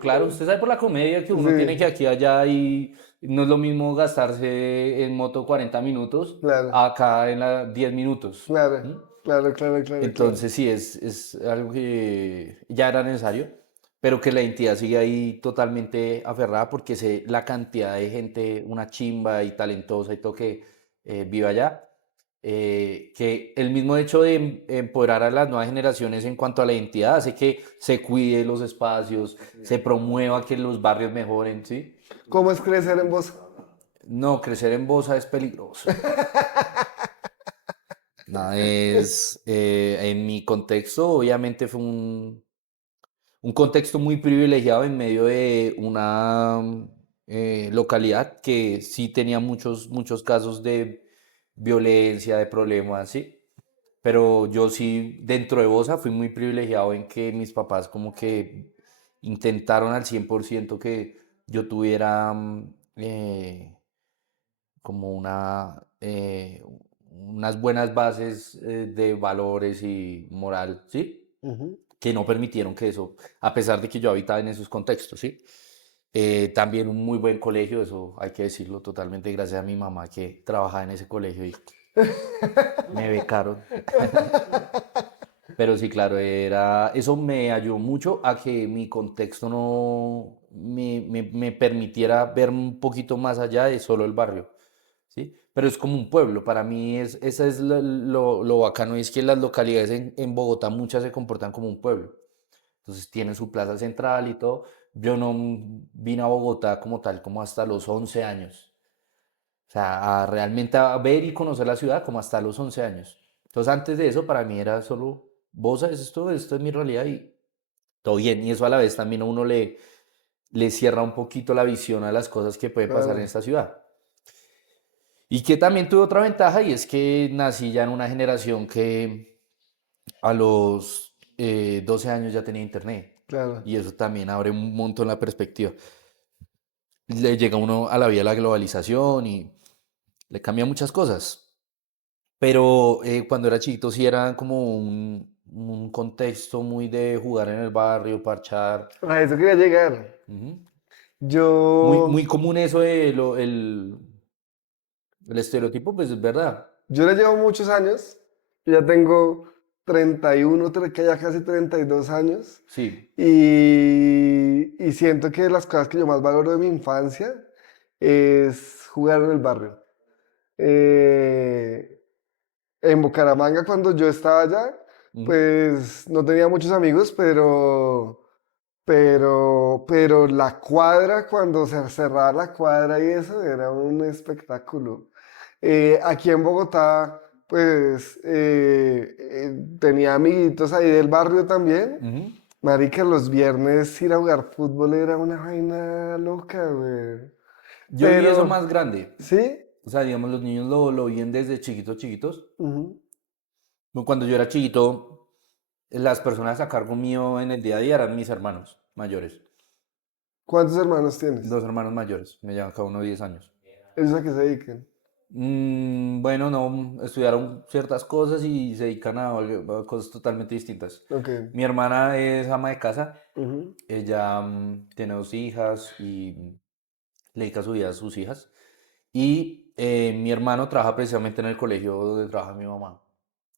claro, usted sabe por la comedia que uno tiene que Sí, aquí, allá y no es lo mismo gastarse en moto 40 minutos claro, acá en 10 minutos. claro, ¿M? claro, claro, claro, claro. Entonces sí, es algo que ya era necesario, pero que la entidad sigue ahí totalmente aferrada porque sé la cantidad de gente, una chimba y talentosa y todo que vive allá, que el mismo hecho de empoderar a las nuevas generaciones en cuanto a la identidad hace que se cuide los espacios, se promueva que los barrios mejoren, ¿sí? ¿Cómo es crecer en Bosa? No, crecer en Bosa es peligroso. No, en mi contexto, obviamente fue un contexto muy privilegiado en medio de una localidad que sí tenía muchos casos de violencia, de problemas, ¿sí? Pero yo sí, dentro de Bosa, fui muy privilegiado en que mis papás como que intentaron al 100% que yo tuviera como unas buenas bases de valores y moral, ¿sí? Ujú. Que no permitieron que eso, a pesar de que yo habitaba en esos contextos, ¿sí? También un muy buen colegio, eso hay que decirlo totalmente gracias a mi mamá que trabajaba en ese colegio y me becaron. Pero sí, claro, eso me ayudó mucho a que mi contexto no me permitiera ver un poquito más allá de solo el barrio, ¿sí? Pero es como un pueblo, para mí esa es lo bacano, es que las localidades en Bogotá muchas se comportan como un pueblo. Entonces tienen su plaza central y todo. Yo no vine a Bogotá como tal, como hasta los 11 años. O sea, realmente a ver y conocer la ciudad como hasta los 11 años. Entonces antes de eso para mí era solo, vos sabes esto es mi realidad y todo bien. Y eso a la vez también a uno le cierra un poquito la visión a las cosas que pueden pasar en Claro. esta ciudad. Y que también tuve otra ventaja y es que nací ya en una generación que a los 12 años ya tenía internet. Claro. Y eso también abre un montón la perspectiva. Le llega uno a la vida la globalización y le cambia muchas cosas. Pero cuando era chiquito sí era como un contexto muy de jugar en el barrio, parchar. A eso quería llegar. Ujú. Muy Yo, común eso de el estereotipo, pues es verdad. yo le llevo muchos años. Yo ya tengo 31, que ya casi 32 años. Sí. Y siento que las cosas que yo más valoro de mi infancia es jugar en el barrio. Eh, en Bucaramanga, cuando yo estaba allá, Ujú. pues no tenía muchos amigos, pero la cuadra, cuando se cerraba la cuadra y eso, era un espectáculo. Aquí en Bogotá, pues tenía amiguitos ahí del barrio también. Ujú. Marica, los viernes ir a jugar fútbol era una vaina loca, güey. Yo vi eso Pero, más grande. ¿sí? O sea, digamos, los niños lo viven desde chiquitos. Ujú. Cuando yo era chiquito, las personas a cargo mío en el día a día eran mis hermanos mayores. ¿Cuántos hermanos tienes? Dos hermanos mayores, me llevan cada uno 10 años. ¿Ellos a qué se dedican? Bueno, no, estudiaron ciertas cosas y se dedican a cosas totalmente distintas. Ok. Mi hermana es ama de casa, Ujú. ella tiene dos hijas y le dedica su vida a sus hijas. Y mi hermano trabaja precisamente en el colegio donde trabaja mi mamá.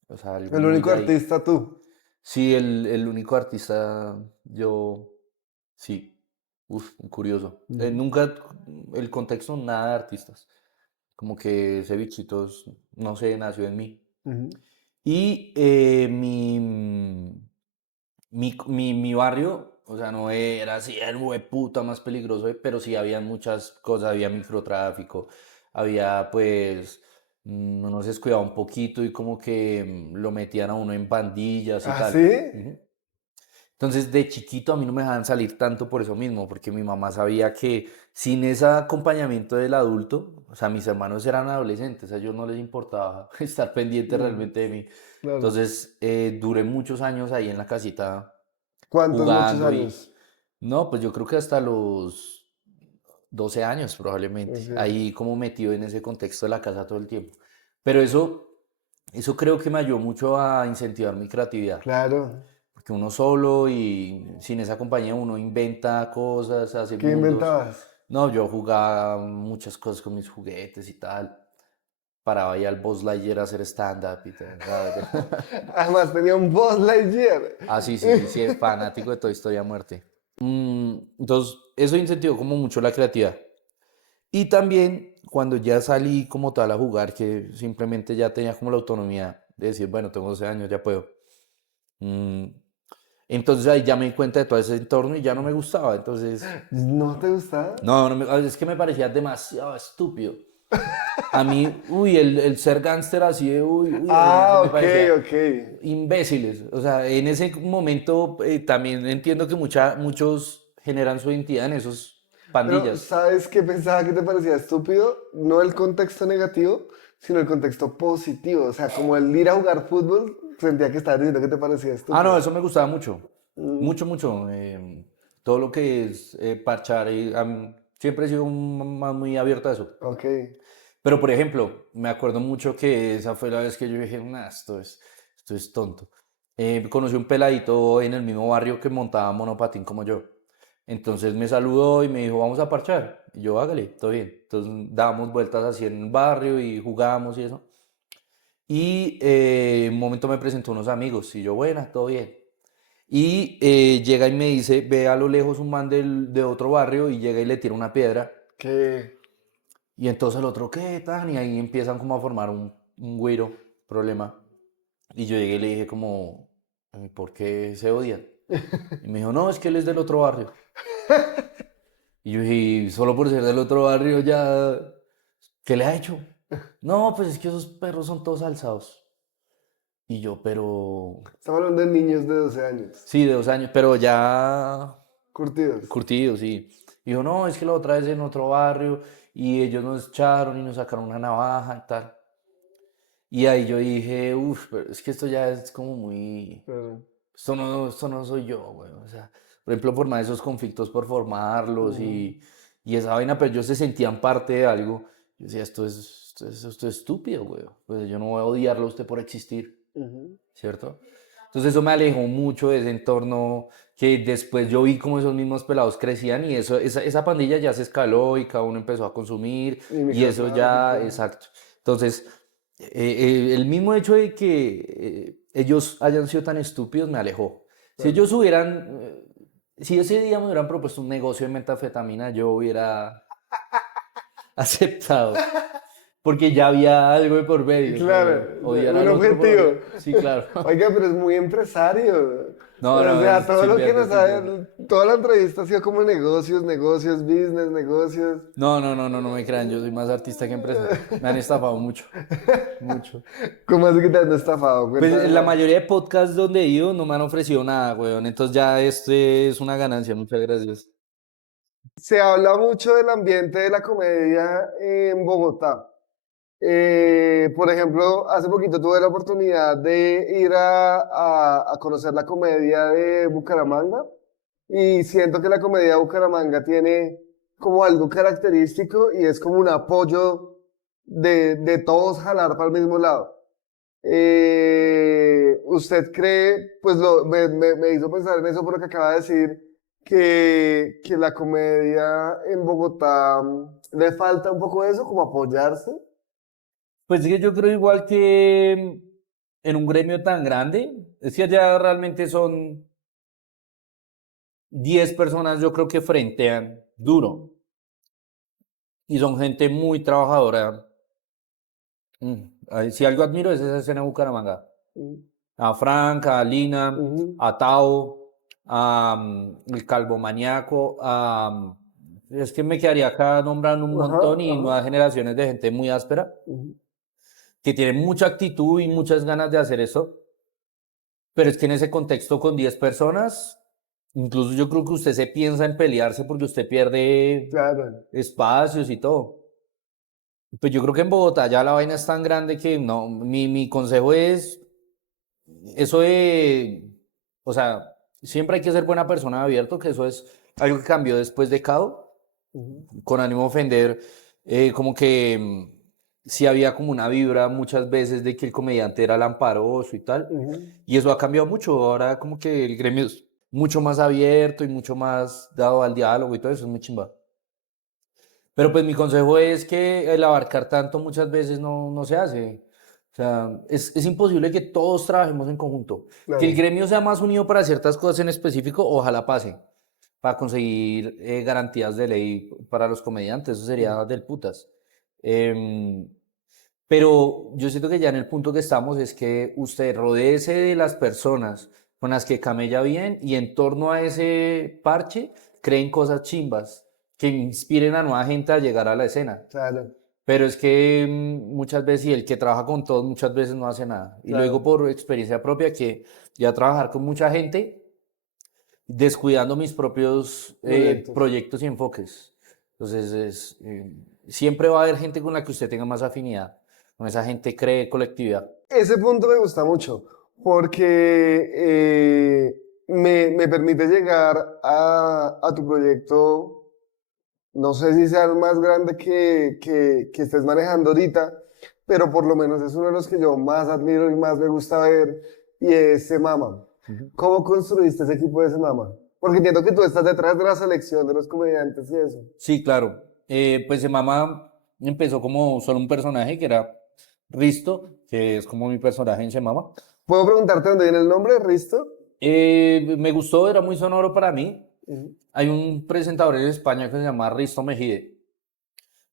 O sea, algo El muy único de ahí. artista tú. Sí, el único artista, yo, sí, uf, curioso. Ujú. Nunca, el contexto, nada de artistas. Como que ese bichito, no sé, nació en mí. Ujú. Y mi barrio, o sea, no era así el hueputa más peligroso, pero sí había muchas cosas, había microtráfico, había pues, uno se descuidaba un poquito y como que lo metían a uno en pandillas y ¿Ah, tal. sí? Ujú. Entonces, de chiquito a mí no me dejaban salir tanto por eso mismo, porque mi mamá sabía que sin ese acompañamiento del adulto, o sea, mis hermanos eran adolescentes, a ellos no les importaba estar pendientes Mm, realmente de mí. claro. Entonces, duré muchos años ahí en la casita ¿Cuántos muchos jugando y, años? no, pues yo creo que hasta los 12 años probablemente, Ok. ahí como metido en ese contexto de la casa todo el tiempo. Pero eso creo que me ayudó mucho a incentivar mi creatividad. Claro. Porque uno solo y sin esa compañía uno inventa cosas, hace ¿Qué mundos. inventabas? No, yo jugaba muchas cosas con mis juguetes y tal. Paraba ahí al Buzz Lightyear a hacer stand-up y tal. ¿Sabes? Además tenía un Buzz Lightyear. Ah, sí, fanático de Toy Story a muerte. Entonces, eso incentivó como mucho la creatividad. Y también cuando ya salí como tal a jugar, que simplemente ya tenía como la autonomía de decir, bueno, tengo 12 años, ya puedo. mm, Entonces ahí ya me di cuenta de todo ese entorno y ya no me gustaba. Entonces, ¿No te gustaba? no, es que me parecía demasiado estúpido. A mí, uy, el ser gángster así de, uy, eso Ah, me ok, parecía ok. imbéciles. O sea, en ese momento también entiendo que muchos generan su identidad en esos Pero, pandillas. ¿sabes qué pensaba que te parecía estúpido? No el contexto negativo, sino el contexto positivo. O sea, como el ir a jugar fútbol, sentía que estabas diciendo que te parecía Ah, no, estúpido. eso me gustaba mucho. Mm, Mucho, mucho. Todo lo que es parchar. Siempre he sido muy abierto a eso. ok. Pero, por ejemplo, me acuerdo mucho que esa fue la vez que yo dije, nah, esto es tonto. Conocí un peladito en el mismo barrio que montaba monopatín como yo. Entonces me saludó y me dijo, vamos a parchar. Y yo, hágale, todo bien. Entonces dábamos vueltas así en el barrio y jugábamos y eso. Y un momento me presentó unos amigos y yo, buena, todo bien. Y llega y me dice, ve a lo lejos un man de otro barrio y llega y le tira una piedra. ¿Qué? Y entonces el otro, ¿qué tan? Y ahí empiezan como a formar un güiro, problema. Y yo llegué y le dije como, ¿por qué se odian? Y me dijo, no, es que él es del otro barrio. Y yo dije, solo por ser del otro barrio ya, ¿qué le ha hecho? No, pues es que esos perros son todos alzados. Y yo, pero, Estamos hablando de niños de 12 años. sí, de 2 años, pero ya Curtidos. curtidos, sí. Y dijo, no, es que la otra vez en otro barrio y ellos nos echaron y nos sacaron una navaja y tal. Y ahí yo dije, uff, pero es que esto ya es como muy... Pero, Esto no soy yo, güey. O sea, por ejemplo, formar esos conflictos por formarlos ujú, y esa vaina, pero ellos se sentían parte de algo. Yo decía, esto es estúpido, güey. Pues yo no voy a odiarlo a usted por existir, ujú. ¿cierto? Entonces eso me alejó mucho de ese entorno que después yo vi como esos mismos pelados crecían y esa pandilla ya se escaló y cada uno empezó a consumir Y y eso ya, microtráfico. exacto. Entonces, el mismo hecho de que ellos hayan sido tan estúpidos me alejó. Si Claro. ellos hubieran, si ese día me hubieran propuesto un negocio de metanfetamina, yo hubiera aceptado, porque ya había algo de por medio, Claro, pero odiar un al otro por objetivo. odiar, sí, claro. Oiga, pero es muy empresario. No, O no, sea, es todo lo que chimbeando, nos es chimbeando. ha, toda la entrevista ha sido como negocios, negocios, business, negocios. No me crean, yo soy más artista que empresario. Me han estafado mucho, mucho. ¿Cómo así que te han estafado? Pues Cuéntame en la más. mayoría de podcasts donde he ido no me han ofrecido nada, weón. Entonces ya este es una ganancia, muchas gracias. Se habla mucho del ambiente de la comedia en Bogotá. Por ejemplo, hace poquito tuve la oportunidad de ir a conocer la comedia de Bucaramanga y siento que la comedia de Bucaramanga tiene como algo característico y es como un apoyo de todos jalar para el mismo lado. ¿Usted cree, pues me hizo pensar en eso por lo que acaba de decir, que la comedia en Bogotá le falta un poco eso, como apoyarse? Pues es que yo creo igual que en un gremio tan grande, es que allá realmente son 10 personas, yo creo que frentean duro y son gente muy trabajadora. Si algo admiro es esa escena de Bucaramanga. Mm, A Frank, a Lina, ujú, a Tao, a el Calvo Maníaco, es que me quedaría acá nombrando un ajá, montón y ajá, nuevas generaciones de gente muy áspera, ujú, que tiene mucha actitud y muchas ganas de hacer eso, pero es que en ese contexto con 10 personas, incluso yo creo que usted se piensa en pelearse porque usted pierde claro. espacios y todo. Pues yo creo que en Bogotá ya la vaina es tan grande que no, mi consejo es eso de, o sea, siempre hay que ser buena persona abierto, que eso es algo que cambió después de Cao, Ujú, con ánimo de ofender, como que sí había como una vibra muchas veces de que el comediante era lamparoso y tal, ujú. y eso ha cambiado mucho, ahora como que el gremio es mucho más abierto y mucho más dado al diálogo y todo eso es muy chimba. Pero pues mi consejo es que el abarcar tanto muchas veces no se hace. O sea, es imposible que todos trabajemos en conjunto. Que el Claro. gremio sea más unido para ciertas cosas en específico, ojalá pase, para conseguir garantías de ley para los comediantes, eso sería del putas. Em, pero yo siento que ya en el punto que estamos es que usted rodéese de las personas con las que camella bien y en torno a ese parche creen cosas chimbas que inspiren a nueva gente a llegar a la escena. Claro, Pero es que muchas veces, y el que trabaja con todos muchas veces no hace nada. Y lo digo claro. por experiencia propia, que ya trabajar con mucha gente, descuidando mis propios Proyectos. proyectos y enfoques. Entonces, siempre va a haber gente con la que usted tenga más afinidad. Con esa gente cree colectividad. Ese punto me gusta mucho porque me permite llegar a tu proyecto, no sé si sea el más grande que estés manejando ahorita, pero por lo menos es uno de los que yo más admiro y más me gusta ver, y es Semama. Ujú. ¿Cómo construiste ese equipo de Semama? Porque entiendo que tú estás detrás de la selección de los comediantes y eso. Sí, claro. Pues Semama empezó como solo un personaje que era Risto, que es como mi personaje en Semama. ¿Puedo preguntarte dónde viene el nombre, Risto? Me gustó, era muy sonoro para mí. Ujú. Hay un presentador en España que se llama Risto Mejide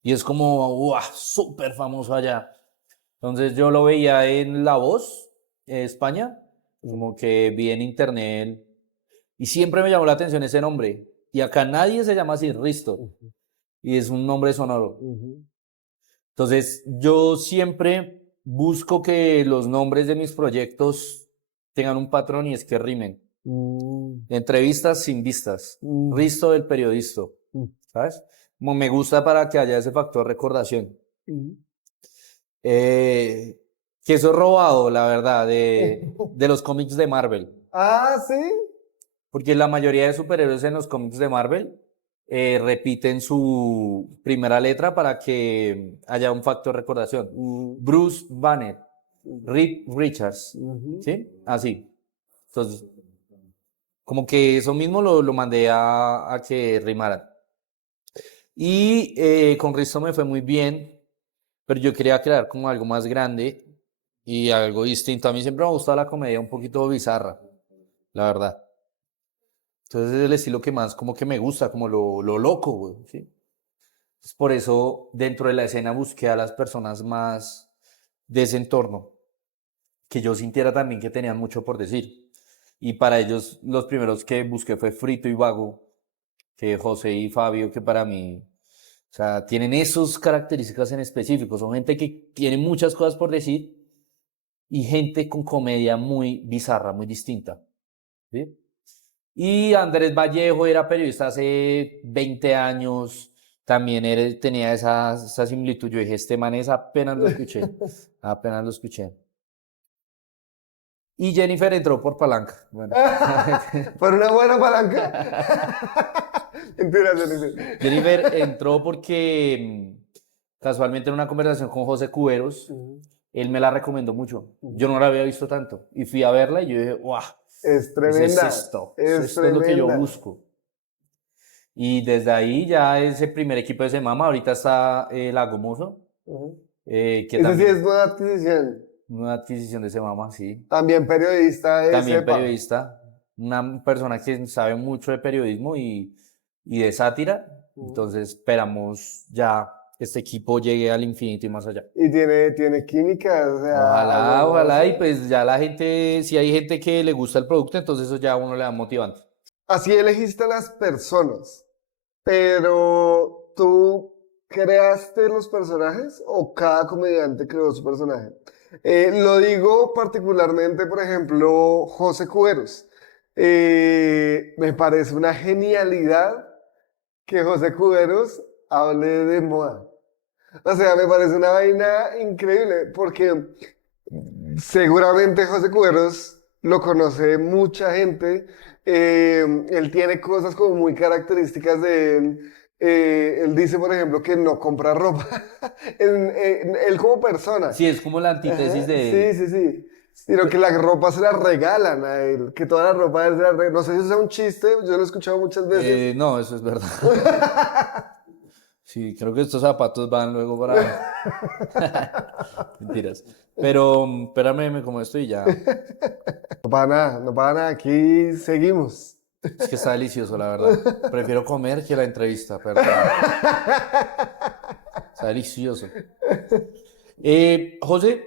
y es como, ¡guau!, súper famoso allá. Entonces yo lo veía en La Voz, España, como que vi en internet y siempre me llamó la atención ese nombre. Y acá nadie se llama así, Risto, Ujú. y es un nombre sonoro. Ujú. Entonces yo siempre busco que los nombres de mis proyectos tengan un patrón y es que rimen. Mm, Entrevistas sin vistas. mm, Risto del periodista. mm, ¿Sabes? Como me gusta para que haya ese factor recordación. mm. Que eso es robado, la verdad, de los cómics de Marvel. Ah, sí. Porque la mayoría de superhéroes en los cómics de Marvel repiten su primera letra para que haya un factor recordación. Mm, Bruce Banner, mm, Reed Richards. ujú. ¿Sí? Así. Entonces, como que eso mismo lo mandé a que rimaran. Y con Risto me fue muy bien, pero yo quería crear como algo más grande y algo distinto. A mí siempre me ha gustado la comedia un poquito bizarra, la verdad. Entonces es el estilo que más como que me gusta, como lo loco, güey, ¿sí? Entonces, por eso dentro de la escena busqué a las personas más de ese entorno, que yo sintiera también que tenían mucho por decir. Y para ellos los primeros que busqué fue Frito y Vago, que José y Fabio, que para mí, o sea, tienen esas características en específico. Son gente que tiene muchas cosas por decir y gente con comedia muy bizarra, muy distinta. ¿Sí? Y Andrés Vallejo era periodista hace 20 años, también tenía esa similitud. Yo dije, este man es apenas lo escuché, apenas lo escuché. Y Jennifer entró por palanca. Bueno. ¿Por una buena palanca? Mentira, Jennifer. Jennifer entró porque casualmente en una conversación con José Cuberos, Ujú, él me la recomendó mucho. Yo ujú. no la había visto tanto. Y fui a verla y yo dije, ¡guau! Es Ese es tremenda, esto. es Esto es lo que yo tremenda. busco. Y desde ahí ya ese primer equipo de Semama, ahorita está Lago Mozo, Ujú. que Ese sí es también, nueva adquisición. una adquisición de Semama, sí. También periodista de También cepa. periodista, una persona que sabe mucho de periodismo y de sátira. Ujú. Entonces esperamos ya que este equipo llegue al infinito y más allá. Y tiene química, o sea, Ojalá, ojalá, y asombrosa. pues ya la gente, si hay gente que le gusta el producto, entonces eso ya a uno le da motivante. Así elegiste a las personas, pero ¿tú creaste los personajes o cada comediante creó su personaje? Lo digo particularmente, por ejemplo, José Cuberos. Me parece una genialidad que José Cuberos hable de moda. O sea, me parece una vaina increíble porque seguramente José Cuberos lo conoce mucha gente. Él tiene cosas como muy características de él. Él dice, por ejemplo, que no compra ropa. Él como persona. Sí, es como la antítesis Ajá, de sí, él. sí, sí. Sino que la ropa se la regalan a él, que toda la ropa de él se la regalan. No sé si eso es un chiste, yo lo he escuchado muchas veces. No, eso es verdad. Sí, creo que estos zapatos van luego para... Mentiras. Pero espérame, como esto y ya. No para nada, no para nada, aquí seguimos. Es que está delicioso, la verdad. Prefiero comer que la entrevista, perdón. Está delicioso. José,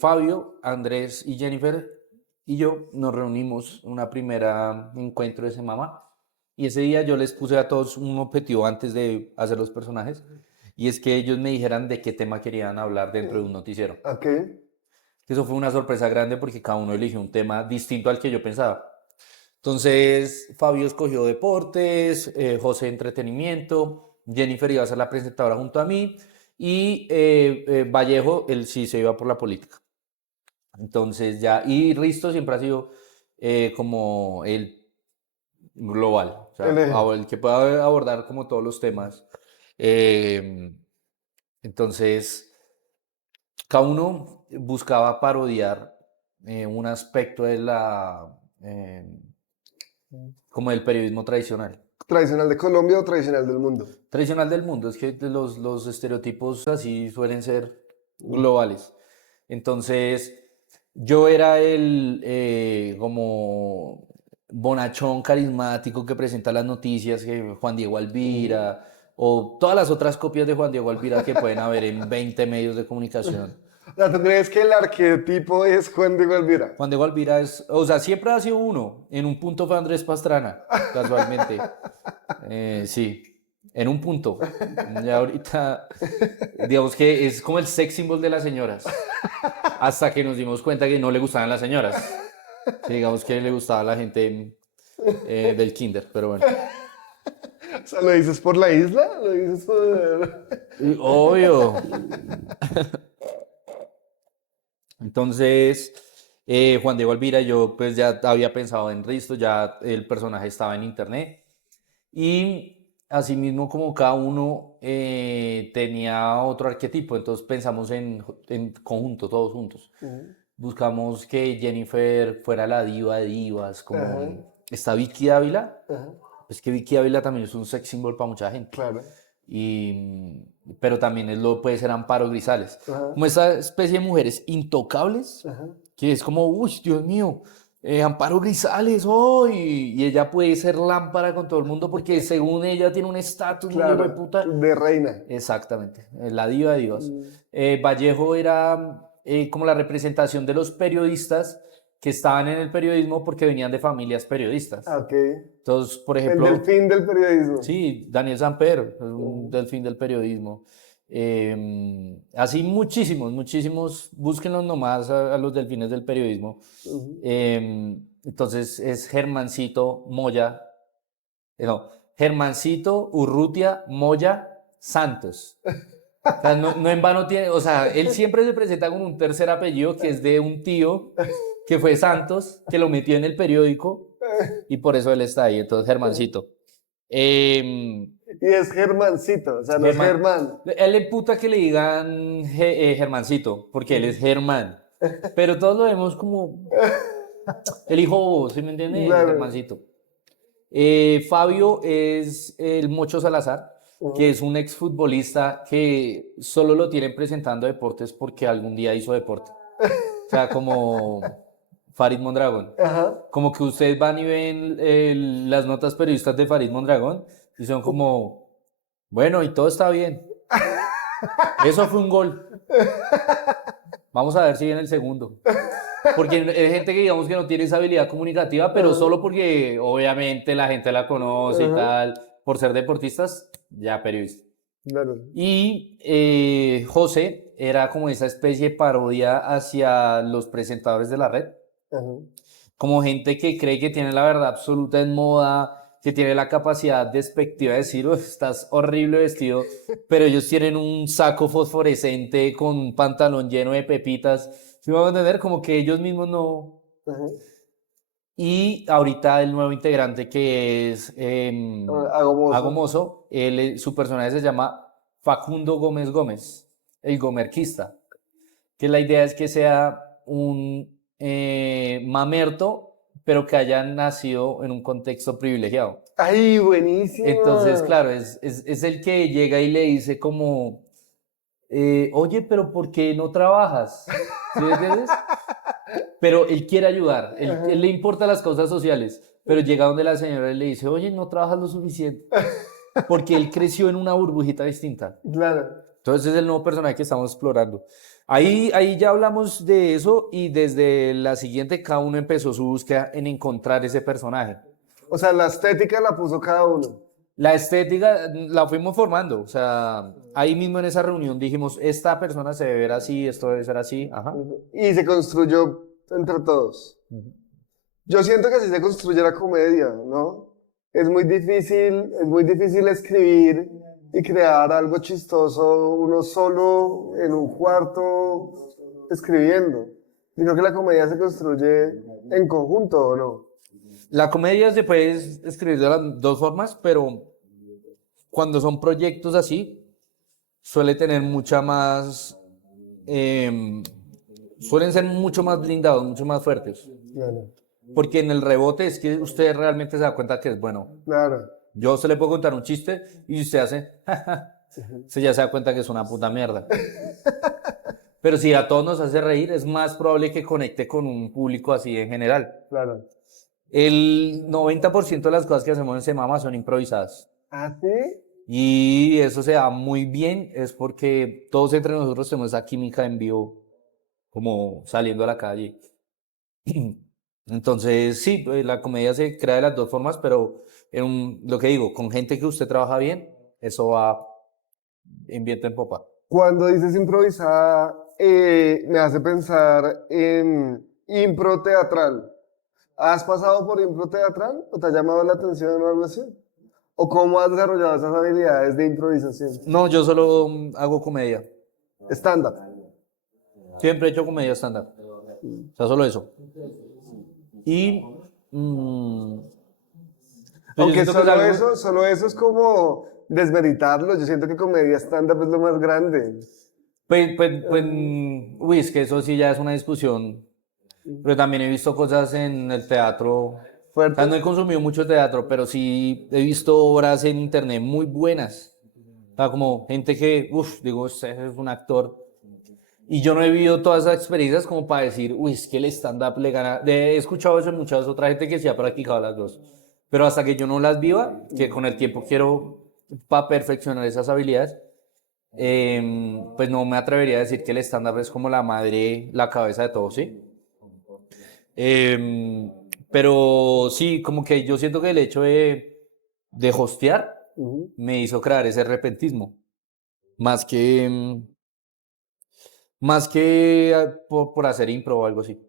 Fabio, Andrés y Jennifer y yo nos reunimos una primera encuentro de ese mamá. Y ese día yo les puse a todos un objetivo antes de hacer los personajes, y es que ellos me dijeran de qué tema querían hablar dentro de un noticiero. Ok. Eso fue una sorpresa grande porque cada uno eligió un tema distinto al que yo pensaba. Entonces, Fabio escogió deportes, José entretenimiento, Jennifer iba a ser la presentadora junto a mí y Vallejo, él sí se iba por la política. Entonces ya, y Risto siempre ha sido como el global, o sea, El- el que pueda abordar como todos los temas. Eh, entonces, cada uno buscaba parodiar un aspecto de como del periodismo tradicional. ¿Tradicional de Colombia o tradicional del mundo? Tradicional del mundo, es que los estereotipos así suelen ser globales. Entonces, yo era el como bonachón carismático que presenta las noticias, que Juan Diego Alvira, o todas las otras copias de Juan Diego Alvira que pueden haber en 20 medios de comunicación. O sea, ¿tú crees que el arquetipo es Juan Diego Alvira? Juan Diego Alvira es, o sea, siempre ha sido uno. En un punto fue Andrés Pastrana, casualmente. Sí, en un punto. Ya ahorita, digamos que es como el sex symbol de las señoras. Hasta que nos dimos cuenta que no le gustaban las señoras. Sí, digamos que le gustaba a la gente del kinder, pero bueno. O sea, ¿lo dices por la isla? ¿Lo dices por...? Y obvio. Entonces, Juan Diego Alvira, yo pues ya había pensado en Risto, ya el personaje estaba en internet. Y asimismo, como cada uno tenía otro arquetipo, entonces pensamos en conjunto, todos juntos. Buscamos que Jennifer fuera la diva de divas, Ajá, como está Vicky Ávila, ajá, pues que Vicky Ávila también es un sex symbol para mucha gente. claro. Pero también puede ser Amparo Grisales. Ajá, Como esa especie de mujeres intocables, ajá. que es como, uy, Dios mío, Amparo Grisales, hoy y ella puede ser lámpara con todo el mundo porque según ella tiene un estatus muy hijo de Claro, puta. de reina. Exactamente, la diva de divas. Mm, Vallejo era como la representación de los periodistas que estaban en el periodismo porque venían de familias periodistas. ok. Entonces, por El ejemplo, delfín del periodismo. sí, Daniel Samper, es un Mm, delfín del periodismo. Así muchísimos, muchísimos, búsquenlos nomás a los delfines del periodismo. ujú. Entonces es Germancito Moya, no, Germancito Urrutia Moya Santos. O sea, no en vano tiene, o sea, él siempre se presenta con un tercer apellido que es de un tío que fue Santos, que lo metió en el periódico y por eso él está ahí, entonces Germancito. Em, Y es Germancito, o sea, no es Germán, Germán. él le imputa que le digan Germancito, porque él es Germán, pero todos lo vemos como el hijo bobo, ¿sí me entiende? El Claro. Germancito. Fabio es el Mocho Salazar, que Ujú. es un exfutbolista que solo lo tienen presentando deportes porque algún día hizo deporte. O sea, como Farid Mondragón. Ajá. Como que ustedes van y ven las notas periodistas de Farid Mondragón y son como, bueno, y todo está bien. Eso fue un gol. Vamos a ver si viene el segundo. Porque hay gente que digamos que no tiene esa habilidad comunicativa, pero Ajá. solo porque obviamente la gente la conoce y Ajá. tal, por ser deportistas, ya periodista. Claro. Y José era como esa especie de parodia hacia los presentadores de la red, Ajá. como gente que cree que tiene la verdad absoluta en moda, que tiene la capacidad despectiva de decir, "Uf, estás horrible vestido", pero ellos tienen un saco fosforescente con un pantalón lleno de pepitas. ¿Sí me van a entender? Como que ellos mismos no. Ajá. Y ahorita el nuevo integrante que es Agomoso. Agomoso, su personaje se llama Facundo Gómez Gómez, el gomerquista, que la idea es que sea un mamerto, pero que haya nacido en un contexto privilegiado. ¡Ay, Entonces, buenísima! claro, es el que llega y le dice como, oye, pero ¿por qué no trabajas? ¿Sí me entiendes? Pero él quiere ayudar, él le Ajá. importa las causas sociales, pero llega donde la señora y le dice, oye, no trabajas lo suficiente, porque él creció en una burbujita distinta. Claro. Entonces es el nuevo personaje que estamos explorando. Ahí ya hablamos de eso y desde la siguiente cada uno empezó su búsqueda en encontrar ese personaje. O sea, la estética la puso cada uno. La estética la fuimos formando, o sea, ahí mismo en esa reunión dijimos, esta persona se debe ver así, esto debe ser así, ajá. Y se construyó entre todos. Yo siento que así se construye la comedia, ¿no? Es muy difícil escribir y crear algo chistoso uno solo en un cuarto escribiendo. Yo creo que la comedia se construye en conjunto, ¿o no? La comedia se puede escribir de las dos formas, pero cuando son proyectos así, suele tener mucha más, em, suelen ser mucho más blindados, mucho más fuertes. Claro, Porque en el rebote es que usted realmente se da cuenta que es bueno. claro. Yo se le puedo contar un chiste y usted hace, usted ya se da cuenta que es una puta mierda. Pero si a todos nos hace reír, es más probable que conecte con un público así en general. Claro. El 90% de las cosas que hacemos en Semama son improvisadas. ¿Ah, sí? Y eso se da muy bien, es porque todos entre nosotros tenemos esa química en vivo, como saliendo a la calle. Entonces, sí, la comedia se crea de las dos formas, pero lo que digo, con gente que usted trabaja bien, eso va en viento en popa. Cuando dices improvisada, me hace pensar en impro teatral. ¿Has pasado por impro teatral? ¿O te ha llamado la atención o algo así? ¿O cómo has desarrollado esas habilidades de improvisación? No, yo solo hago comedia. Stand-up. Siempre he hecho comedia estándar. O sea, solo eso. Y mm, pues yo Aunque siento que es algo, solo eso es como desmeritarlo. Yo siento que comedia stand-up es lo más grande. uy, es que eso sí ya es una discusión. Pero también he visto cosas en el teatro. O sea, no he ¿Fuertes? consumido mucho teatro, pero sí he visto obras en internet muy buenas. O sea, como gente que, uff, digo, este es un actor. Y yo no he vivido todas esas experiencias como para decir, uy, es que el stand-up le gana. He escuchado eso en muchas otras gente que sí ha practicado las dos. Pero hasta que yo no las viva, que con el tiempo quiero para perfeccionar esas habilidades, pues no me atrevería a decir que el stand-up es como la madre, la cabeza de todo, ¿sí? Em, pero sí, como que yo siento que el hecho de hostear Ujú. me hizo crear ese repentismo. Más que, más que por hacer impro o algo así.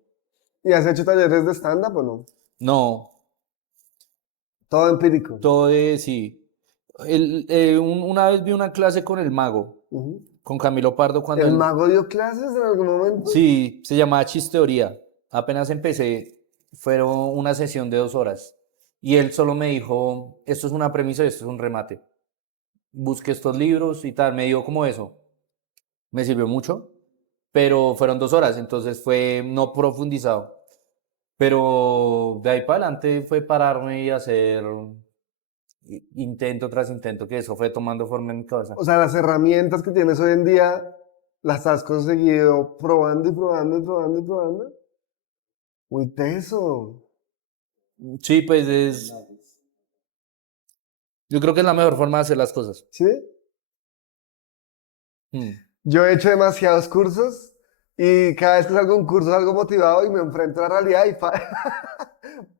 ¿Y has hecho talleres de stand-up o no? No, Todo empírico. todo es, sí. Una vez vi una clase con el mago, Ujú. con Camilo Pardo, cuando ¿El él, mago dio clases en algún momento? sí, se llamaba Chisteoría. Apenas empecé, fueron una sesión de 2 horas. Y él solo me dijo, esto es una premisa y esto es un remate. Busqué estos libros y tal, me dio como eso. Me sirvió mucho, pero fueron 2 horas, entonces fue no profundizado. Pero de ahí para adelante fue pararme y hacer intento tras intento, que eso fue tomando forma en mi cabeza. O sea, las herramientas que tienes hoy en día las has conseguido probando y probando y probando y probando. Muy teso. Sí, pues yo creo que es la mejor forma de hacer las cosas. ¿Sí? Mm. Yo he hecho demasiados cursos y cada vez que salgo a un curso salgo motivado y me enfrento a la realidad y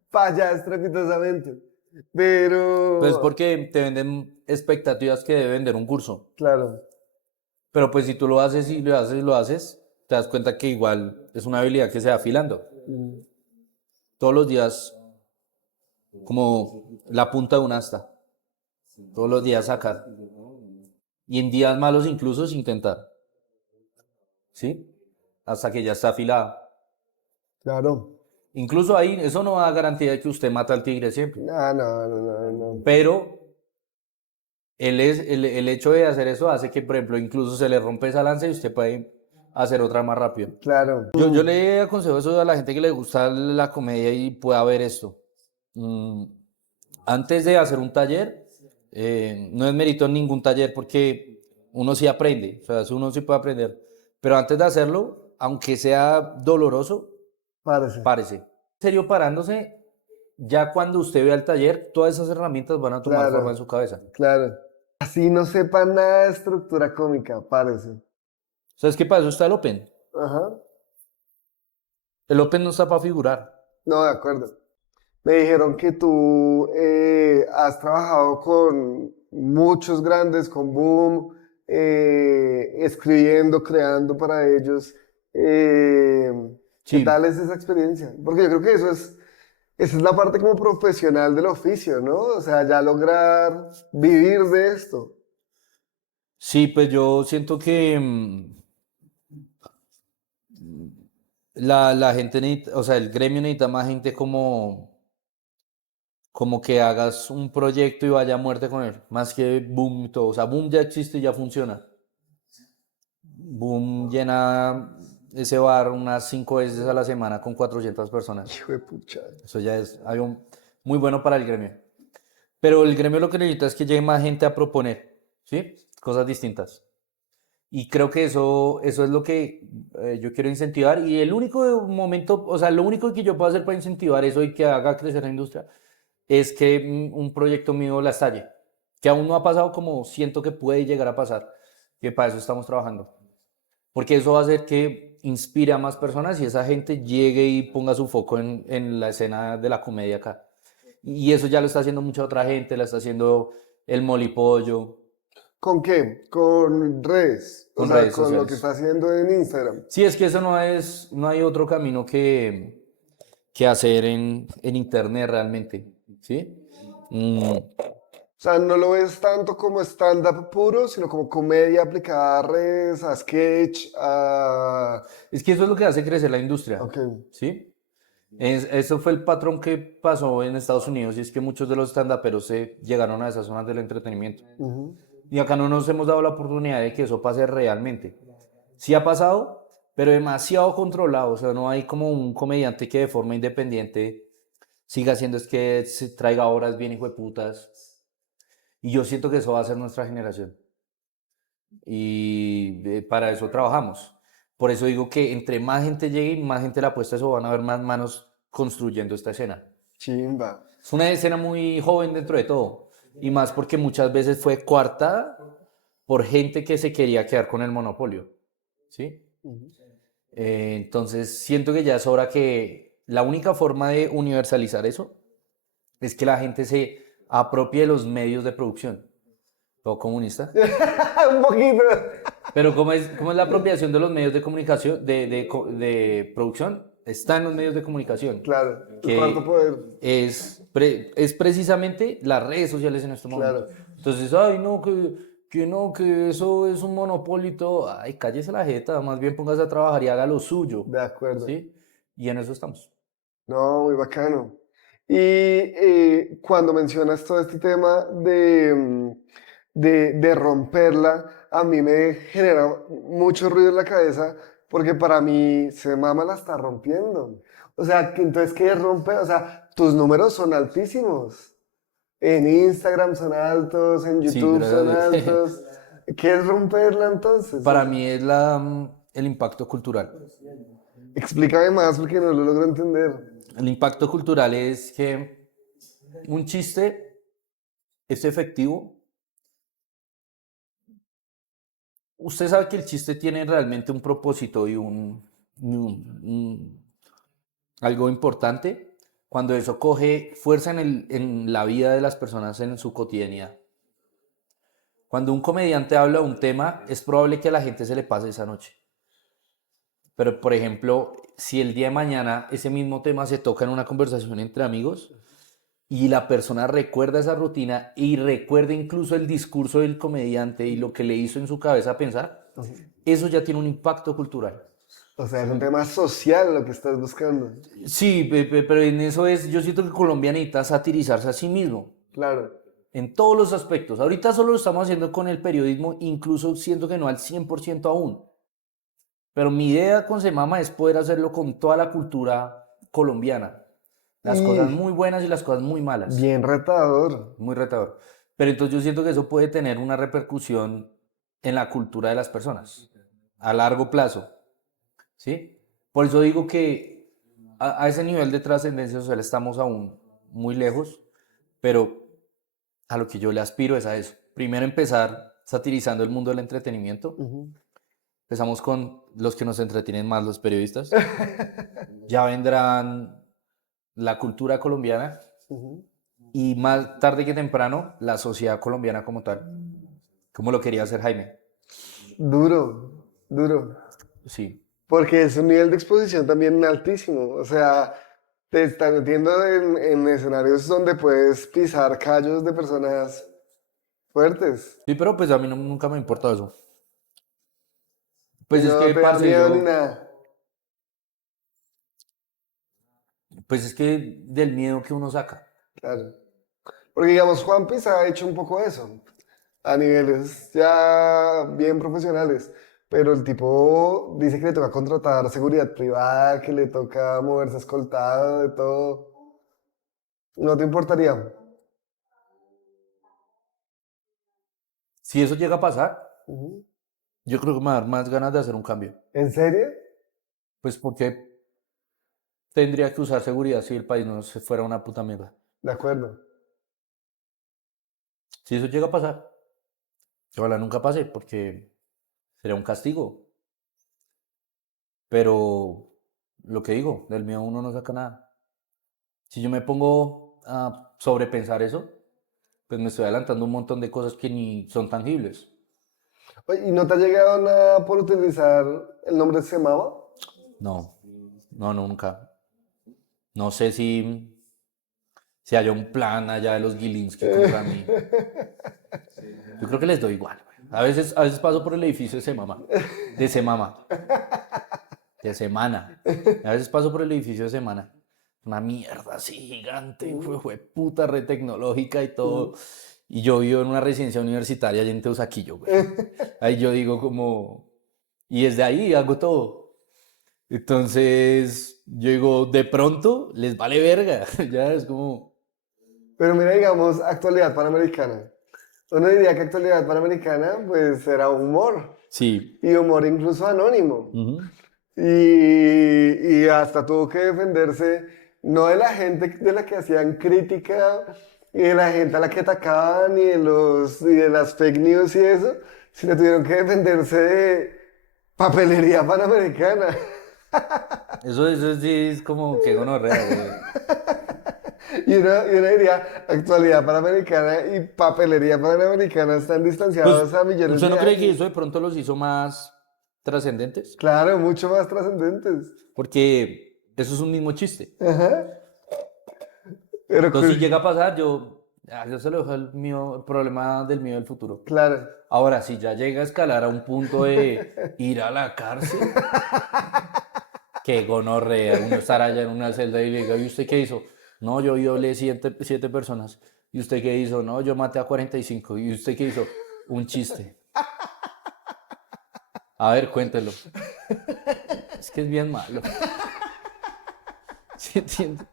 falla estrepitosamente. Pues Pero, porque te venden expectativas que debe vender un curso. claro, Pero pues si tú lo haces y lo haces y lo haces, te das cuenta que igual es una habilidad que se va afilando. mm, Todos los días, como la punta de un asta. Todos los días sacar. Y en días malos incluso sin intentar. ¿Sí? Hasta que ya está afilada. claro. Incluso ahí, eso no da garantía de que usted mata al tigre siempre. Ah, no, no, no, no. Pero el hecho de hacer eso hace que, por ejemplo, incluso se le rompe esa lanza y usted puede hacer otra más rápido. Claro. Yo le aconsejo eso a la gente que le gusta la comedia y pueda ver esto. Mm, Antes de hacer un taller, no es mérito en ningún taller porque uno sí aprende, o sea, uno sí puede aprender. Pero antes de hacerlo, aunque sea doloroso, Parece. párese. En serio, parándose, ya cuando usted vea el taller, todas esas herramientas van a tomar forma en Claro, su cabeza. claro. Así no sepa nada de estructura cómica, parece. ¿Sabes qué pasa? Eso está el Open. Ajá. El Open no está para figurar. No, de acuerdo. Me dijeron que tú has trabajado con muchos grandes, con Boom, escribiendo, creando para ellos. Eh, ¿Qué Sí, tal es esa experiencia? Porque yo creo que esa es la parte como profesional del oficio, ¿no? O sea, ya lograr vivir de esto. sí, pues yo siento que la gente necesita, o sea, el gremio necesita más gente como que hagas un proyecto y vaya a muerte con él, más que Boom y todo. O sea, Boom ya existe y ya funciona. Boom llena ese bar unas 5 veces a la semana con 400 personas. Hijo de pucha. Eso ya es algo muy bueno para el gremio. Pero el gremio lo que necesita es que llegue más gente a proponer, ¿sí? Cosas distintas. Y creo que eso es lo que yo quiero incentivar. Y el único momento, o sea, lo único que yo puedo hacer para incentivar eso y que haga crecer la industria es que un proyecto mío la estalle. Que aún no ha pasado como siento que puede llegar a pasar. Que para eso estamos trabajando. Porque eso va a hacer que inspire a más personas y esa gente llegue y ponga su foco en la escena de la comedia acá. Y eso ya lo está haciendo mucha otra gente, la está haciendo el Molipollo ¿Con qué? Con redes. O con sea, redes con lo que sociales. está haciendo en Instagram. Sí, es que eso no hay otro camino que hacer en internet realmente, ¿sí? Mm, O sea, no lo ves tanto como stand-up puro, sino como comedia aplicada a redes, a sketch, a... es que eso es lo que hace crecer la industria, Ok. ¿sí? Eso fue el patrón que pasó en Estados Unidos y es que muchos de los stand-uperos se llegaron a esas zonas del entretenimiento. Ujú. Y acá no nos hemos dado la oportunidad de que eso pase realmente. Sí ha pasado, pero demasiado controlado. O sea, no hay como un comediante que de forma independiente siga haciendo es que se traiga obras bien hijo de putas. Y yo siento que eso va a ser nuestra generación. Y para eso trabajamos. Por eso digo que entre más gente llegue y más gente la apuesta a eso, van a haber más manos construyendo esta escena. Chimba. Es una escena muy joven dentro de todo. Y más porque muchas veces fue coartada por gente que se quería quedar con el monopolio. ¿Sí? Ujú. Entonces siento que ya es hora que la única forma de universalizar eso es que la gente se apropie de los medios de producción. Todo comunista. Un poquito. Pero ¿cómo es la apropiación de los medios de comunicación, de producción? Está en los medios de comunicación, Claro, el cuarto que poder. es precisamente las redes sociales en este momento. Claro, Entonces, ay, no, que no, que eso es un monopolio y todo. Ay, cállese la jeta, más bien póngase a trabajar y haga lo suyo, de acuerdo. ¿sí? Y en eso estamos. No, muy bacano. Y cuando mencionas todo este tema de romperla, a mí me genera mucho ruido en la cabeza porque para mí se mama la está rompiendo. O sea, entonces, ¿qué es romper? O sea, tus números son altísimos. En Instagram son altos, en Sí, YouTube son pero altos. ¿Qué es romperla entonces? para mí es el impacto cultural. Explícame más porque no lo logro entender. El impacto cultural es que un chiste es efectivo. Usted sabe que el chiste tiene realmente un propósito y algo importante cuando eso coge fuerza en la vida de las personas en su cotidianidad. Cuando un comediante habla de un tema, es probable que a la gente se le pase esa noche. Pero, por ejemplo, si el día de mañana ese mismo tema se toca en una conversación entre amigos y la persona recuerda esa rutina y recuerda incluso el discurso del comediante y lo que le hizo en su cabeza pensar, Ujú. eso ya tiene un impacto cultural. O sea, es un tema social lo que estás buscando. Sí, pero en eso es, yo siento que Colombia necesita satirizarse a sí mismo, Claro. en todos los aspectos. Ahorita solo lo estamos haciendo con el periodismo, incluso siento que no al 100% aún. Pero mi idea con Semama es poder hacerlo con toda la cultura colombiana. Las cosas Y muy buenas y las cosas muy malas. bien retador. Muy retador. Pero entonces yo siento que eso puede tener una repercusión en la cultura de las personas a largo plazo, ¿sí? Por eso digo que a ese nivel de trascendencia social estamos aún muy lejos, pero a lo que yo le aspiro es a eso. Primero empezar satirizando el mundo del entretenimiento Ujú. Empezamos con los que nos entretienen más, los periodistas. Ya vendrán la cultura colombiana Ujú. y más tarde que temprano la sociedad colombiana como tal, como lo quería hacer Jaime. Duro, duro. Sí, Porque es un nivel de exposición también altísimo. O sea, te están metiendo en escenarios donde puedes pisar callos de personas fuertes. sí, pero pues a mí nunca me importa eso. Y Pues es no que, te da parce, miedo ni nada. pues es que del miedo que uno saca. Claro. Porque digamos, Juan Piz ha hecho un poco eso, a niveles ya bien profesionales. Pero el tipo dice que le toca contratar seguridad privada, que le toca moverse escoltado, de todo. ¿No te importaría? Si eso llega a pasar, Ujú. yo creo que me va a dar más ganas de hacer un cambio. ¿En serio? Pues porque tendría que usar seguridad si el país no se fuera una puta mierda. De acuerdo. Si eso llega a pasar, que ojalá nunca pase porque sería un castigo. Pero lo que digo, del miedo uno no saca nada. Si yo me pongo a sobrepensar eso, pues me estoy adelantando un montón de cosas que ni son tangibles. Oye, ¿y no te ha llegado nada por utilizar el nombre Semama? No, no, nunca. No sé si haya un plan allá de los Gilinski contra mí. Yo creo que les doy igual, güey. A veces paso por el edificio de Semama, de Semana. A veces paso por el edificio de Semana. Una mierda así gigante, fue puta red tecnológica y todo. Y yo vivo en una residencia universitaria allá en Teusaquillo, güey. Ahí yo digo como... Y desde ahí hago todo. Entonces, yo digo, de pronto les vale verga. Ya es como... Pero mira, digamos, actualidad panamericana. Uno diría que actualidad panamericana, pues, era humor. Sí. Y humor incluso anónimo. Ujú. Y hasta tuvo que defenderse, no de la gente de la que hacían crítica, y de la gente a la que atacaban, y de las fake news y eso, sino tuvieron que defenderse de papelería panamericana. Eso sí es como que gonorrea, güey. Y uno diría, actualidad panamericana y papelería panamericana están Pues, distanciados a millones ¿usted de no cree que eso años. de pronto los hizo más trascendentes? Claro, mucho más trascendentes. Porque eso es un mismo chiste. Ajá. Pero, Entonces, si llega a pasar, yo se lo dejo el problema del mío del futuro. claro. Ahora, si ya llega a escalar a un punto de ir a la cárcel, que gonorrea, uno estar allá en una celda y le diga, ¿y usted qué hizo? No, yo violé siete personas. ¿Y usted qué hizo? No, yo maté a 45. ¿Y usted qué hizo? Un chiste. A ver, cuéntelo. Es que es bien malo. ¿Sí entiende?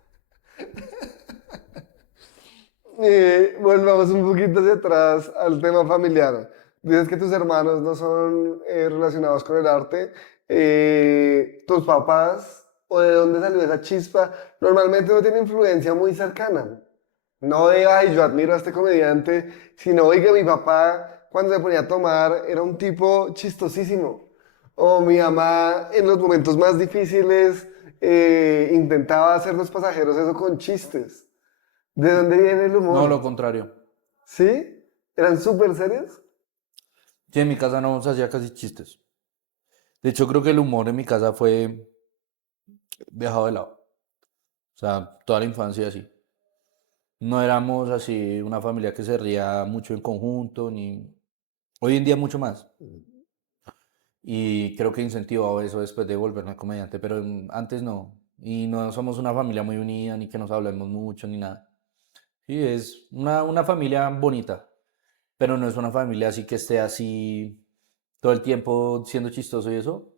Volvamos un poquito hacia atrás al tema familiar. Dices que tus hermanos no son relacionados con el arte. Tus papás, o de dónde salió esa chispa, normalmente no tiene influencia muy cercana. No de, ay, yo admiro a este comediante, sino, oiga, mi papá cuando se ponía a tomar era un tipo chistosísimo. O mi mamá en los momentos más difíciles intentaba hacer los pasajeros eso con chistes. ¿De dónde viene el No, lo humor? contrario. ¿Sí? ¿Eran súper serios? Sí, en mi casa no se hacía casi chistes. De hecho, creo que el humor en mi casa fue dejado de lado. O sea, toda la infancia así. No éramos así una familia que se ría mucho en conjunto, ni hoy en día mucho más. Y creo que he incentivado eso después de volverme comediante, pero antes no. Y no somos una familia muy unida, ni que nos hablemos mucho, ni nada. Sí, es una familia bonita, pero no es una familia así que esté así todo el tiempo siendo chistoso y eso.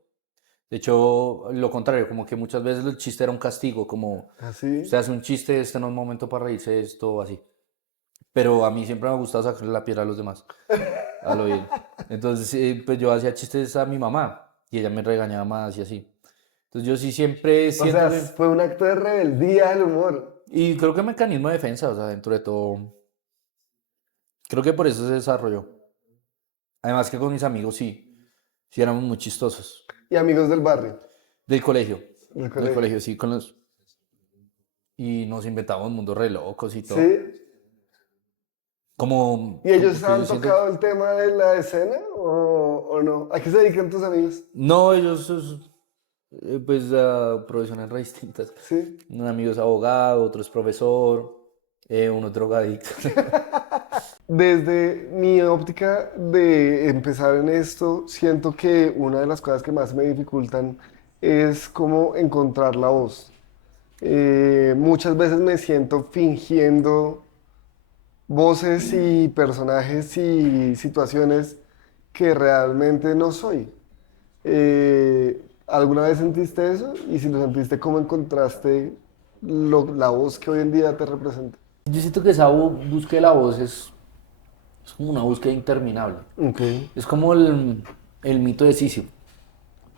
De hecho, lo contrario, como que muchas veces el chiste era un castigo, como usted Así. hace un chiste, este no es un momento para reírse de esto, así. Pero a mí siempre me ha gustado sacarle la piedra a los demás, al oír. Entonces, pues yo hacía chistes a mi mamá y ella me regañaba más y así. Entonces yo sí siempre O siento sea, que... fue un acto de rebeldía el humor. Y creo que mecanismo de defensa, o sea, dentro de todo, creo que por eso se desarrolló. Además que con mis amigos sí. Sí, éramos muy chistosos. Y amigos del barrio. Del colegio. Del Del colegio. colegio, sí, con los... Y nos inventamos mundos re locos y todo. ¿Sí? ¿Y ellos Como que yo han siento... tocado el tema de la escena o no? ¿A qué se dedican tus amigos? No, ellos, pues, profesiones re distintas. Sí. Un amigo es abogado, otro es profesor, uno es drogadicto. Desde mi óptica de empezar en esto, siento que una de las cosas que más me dificultan es cómo encontrar la voz. Muchas veces me siento fingiendo voces y personajes y situaciones que realmente no soy. ¿Alguna vez sentiste eso? Y si lo sentiste, ¿cómo encontraste la voz que hoy en día te representa? Yo siento que esa búsqueda de la voz es como una búsqueda interminable. Ok. Es como el mito de Sísifo.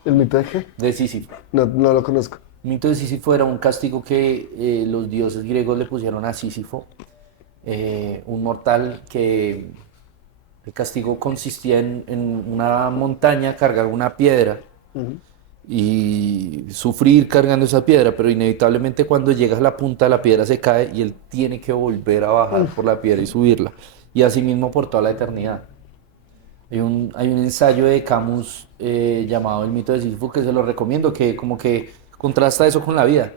¿El mito de qué? De Sísifo. No, no lo conozco. El mito de Sísifo era un castigo que los dioses griegos le pusieron a Sísifo, un mortal que el castigo consistía en una montaña, cargar una piedra Ujú. y sufrir cargando esa piedra, pero inevitablemente cuando llegas a la punta la piedra se cae y él tiene que volver a bajar por la piedra y subirla. Y así mismo por toda la eternidad. Hay un ensayo de Camus llamado El mito de Sísifo que se lo recomiendo, que como que contrasta eso con la vida.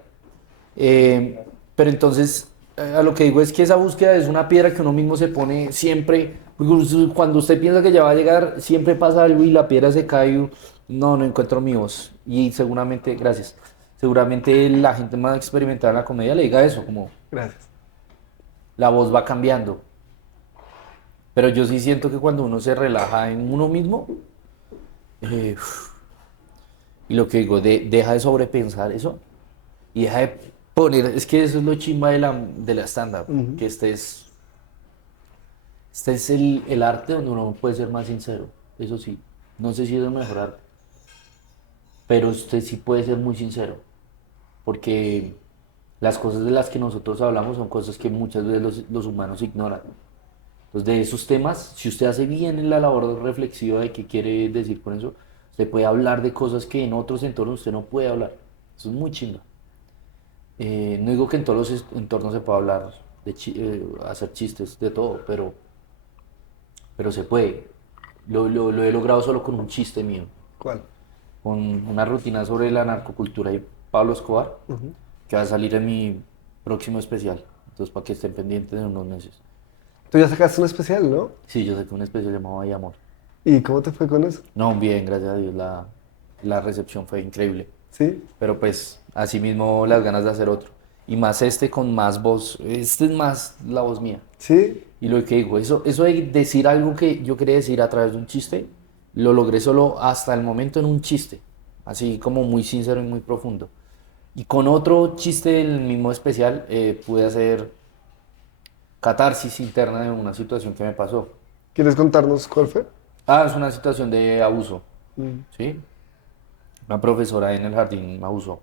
Pero entonces, a lo que digo es que esa búsqueda es una piedra que uno mismo se pone siempre, porque cuando usted piensa que ya va a llegar, siempre pasa algo y la piedra se cae y no encuentro mi voz. Y seguramente, gracias, seguramente la gente más experimentada en la comedia le diga eso, como Gracias. la voz va cambiando. Pero yo sí siento que cuando uno se relaja en uno mismo, eh, y lo que digo, deja de sobrepensar eso y deja de poner, es que eso es lo chimba de la stand-up, Ujú. que este es el arte donde uno puede ser más sincero, eso sí, no sé si es el mejor arte, pero usted sí puede ser muy sincero, porque las cosas de las que nosotros hablamos son cosas que muchas veces los humanos ignoran. Entonces, de esos temas, si usted hace bien la labor reflexiva de qué quiere decir con eso, usted puede hablar de cosas que en otros entornos usted no puede hablar. Eso es muy chinga. No digo que en todos los entornos se pueda hablar, hacer chistes, de todo, pero se puede. Lo he logrado solo con un chiste mío, ¿Cuál? con una rutina sobre la narcocultura y Pablo Escobar, Ujú. que va a salir en mi próximo especial. Entonces, para que estén pendientes de unos meses. Tú ya sacaste un especial, ¿no? Sí, yo sé que un especial llamado Hay Amor. ¿Y cómo te fue con eso? No, bien, gracias a Dios, la recepción fue increíble. ¿Sí? Pero pues, así mismo las ganas de hacer otro. Y más este con más voz, este es más la voz mía. ¿Sí? Y lo que digo, eso de decir algo que yo quería decir a través de un chiste, lo logré solo hasta el momento en un chiste. Así como muy sincero y muy profundo. Y con otro chiste del mismo especial pude hacer catarsis interna de una situación que me pasó. ¿Quieres contarnos cuál fue? Es una situación de abuso, Mm. ¿sí? Una profesora en el jardín me abusó.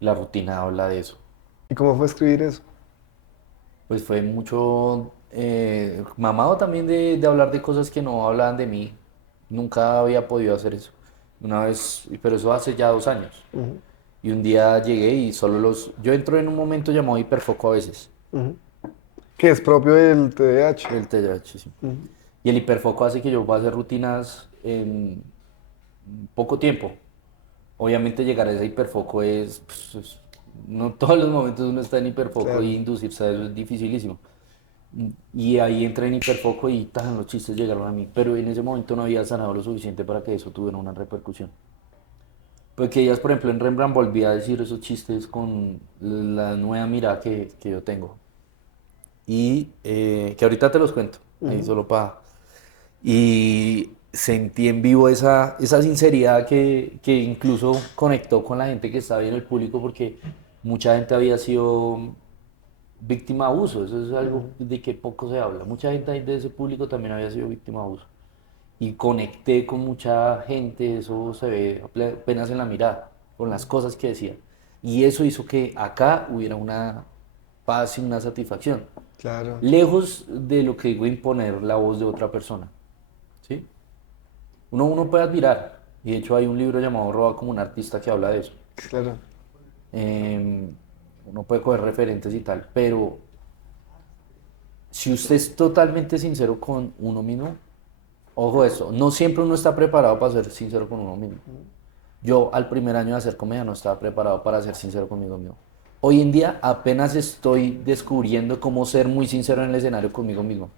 La rutina habla de eso. ¿Y cómo fue escribir eso? Pues fue mucho mamado también de hablar de cosas que no hablaban de mí. Nunca había podido hacer eso. Una vez, pero eso hace ya 2 años. Ujú, Y un día llegué y solo yo entro en un momento llamado hiperfoco a veces, ujú. Que es propio del TDAH. el TDAH, sí. Ujú. Y el hiperfoco hace que yo pueda hacer rutinas en poco tiempo. Obviamente llegar a ese hiperfoco no todos los momentos uno está en hiperfoco y Claro. inducirse a eso es dificilísimo. Y ahí entré en hiperfoco y los chistes llegaron a mí, pero en ese momento no había sanado lo suficiente para que eso tuviera una repercusión. Porque ellas, por ejemplo, en Rembrandt volví a decir esos chistes con la nueva mirada que yo tengo. Y que ahorita te los cuento, ahí Ujú. solo para... Y sentí en vivo esa sinceridad que incluso conectó con la gente que estaba ahí en el público porque mucha gente había sido víctima de abuso, eso es algo Ujú. de que poco se habla. Mucha gente ahí de ese público también había sido víctima de abuso. Y conecté con mucha gente, eso se ve apenas en la mirada, con las cosas que decía. Y eso hizo que acá hubiera una paz y una satisfacción, Claro. lejos de lo que digo imponer la voz de otra persona. ¿Sí? Uno puede admirar, Y de hecho hay un libro llamado Roba como un artista que habla de eso. Claro. Eh, Uno puede coger referentes y tal, pero si usted es totalmente sincero con uno mismo, ojo eso, no siempre uno está preparado para ser sincero con uno mismo. Yo al primer año de hacer comedia no estaba preparado para ser sincero conmigo mismo. Hoy en día apenas estoy descubriendo cómo ser muy sincero en el escenario conmigo mismo.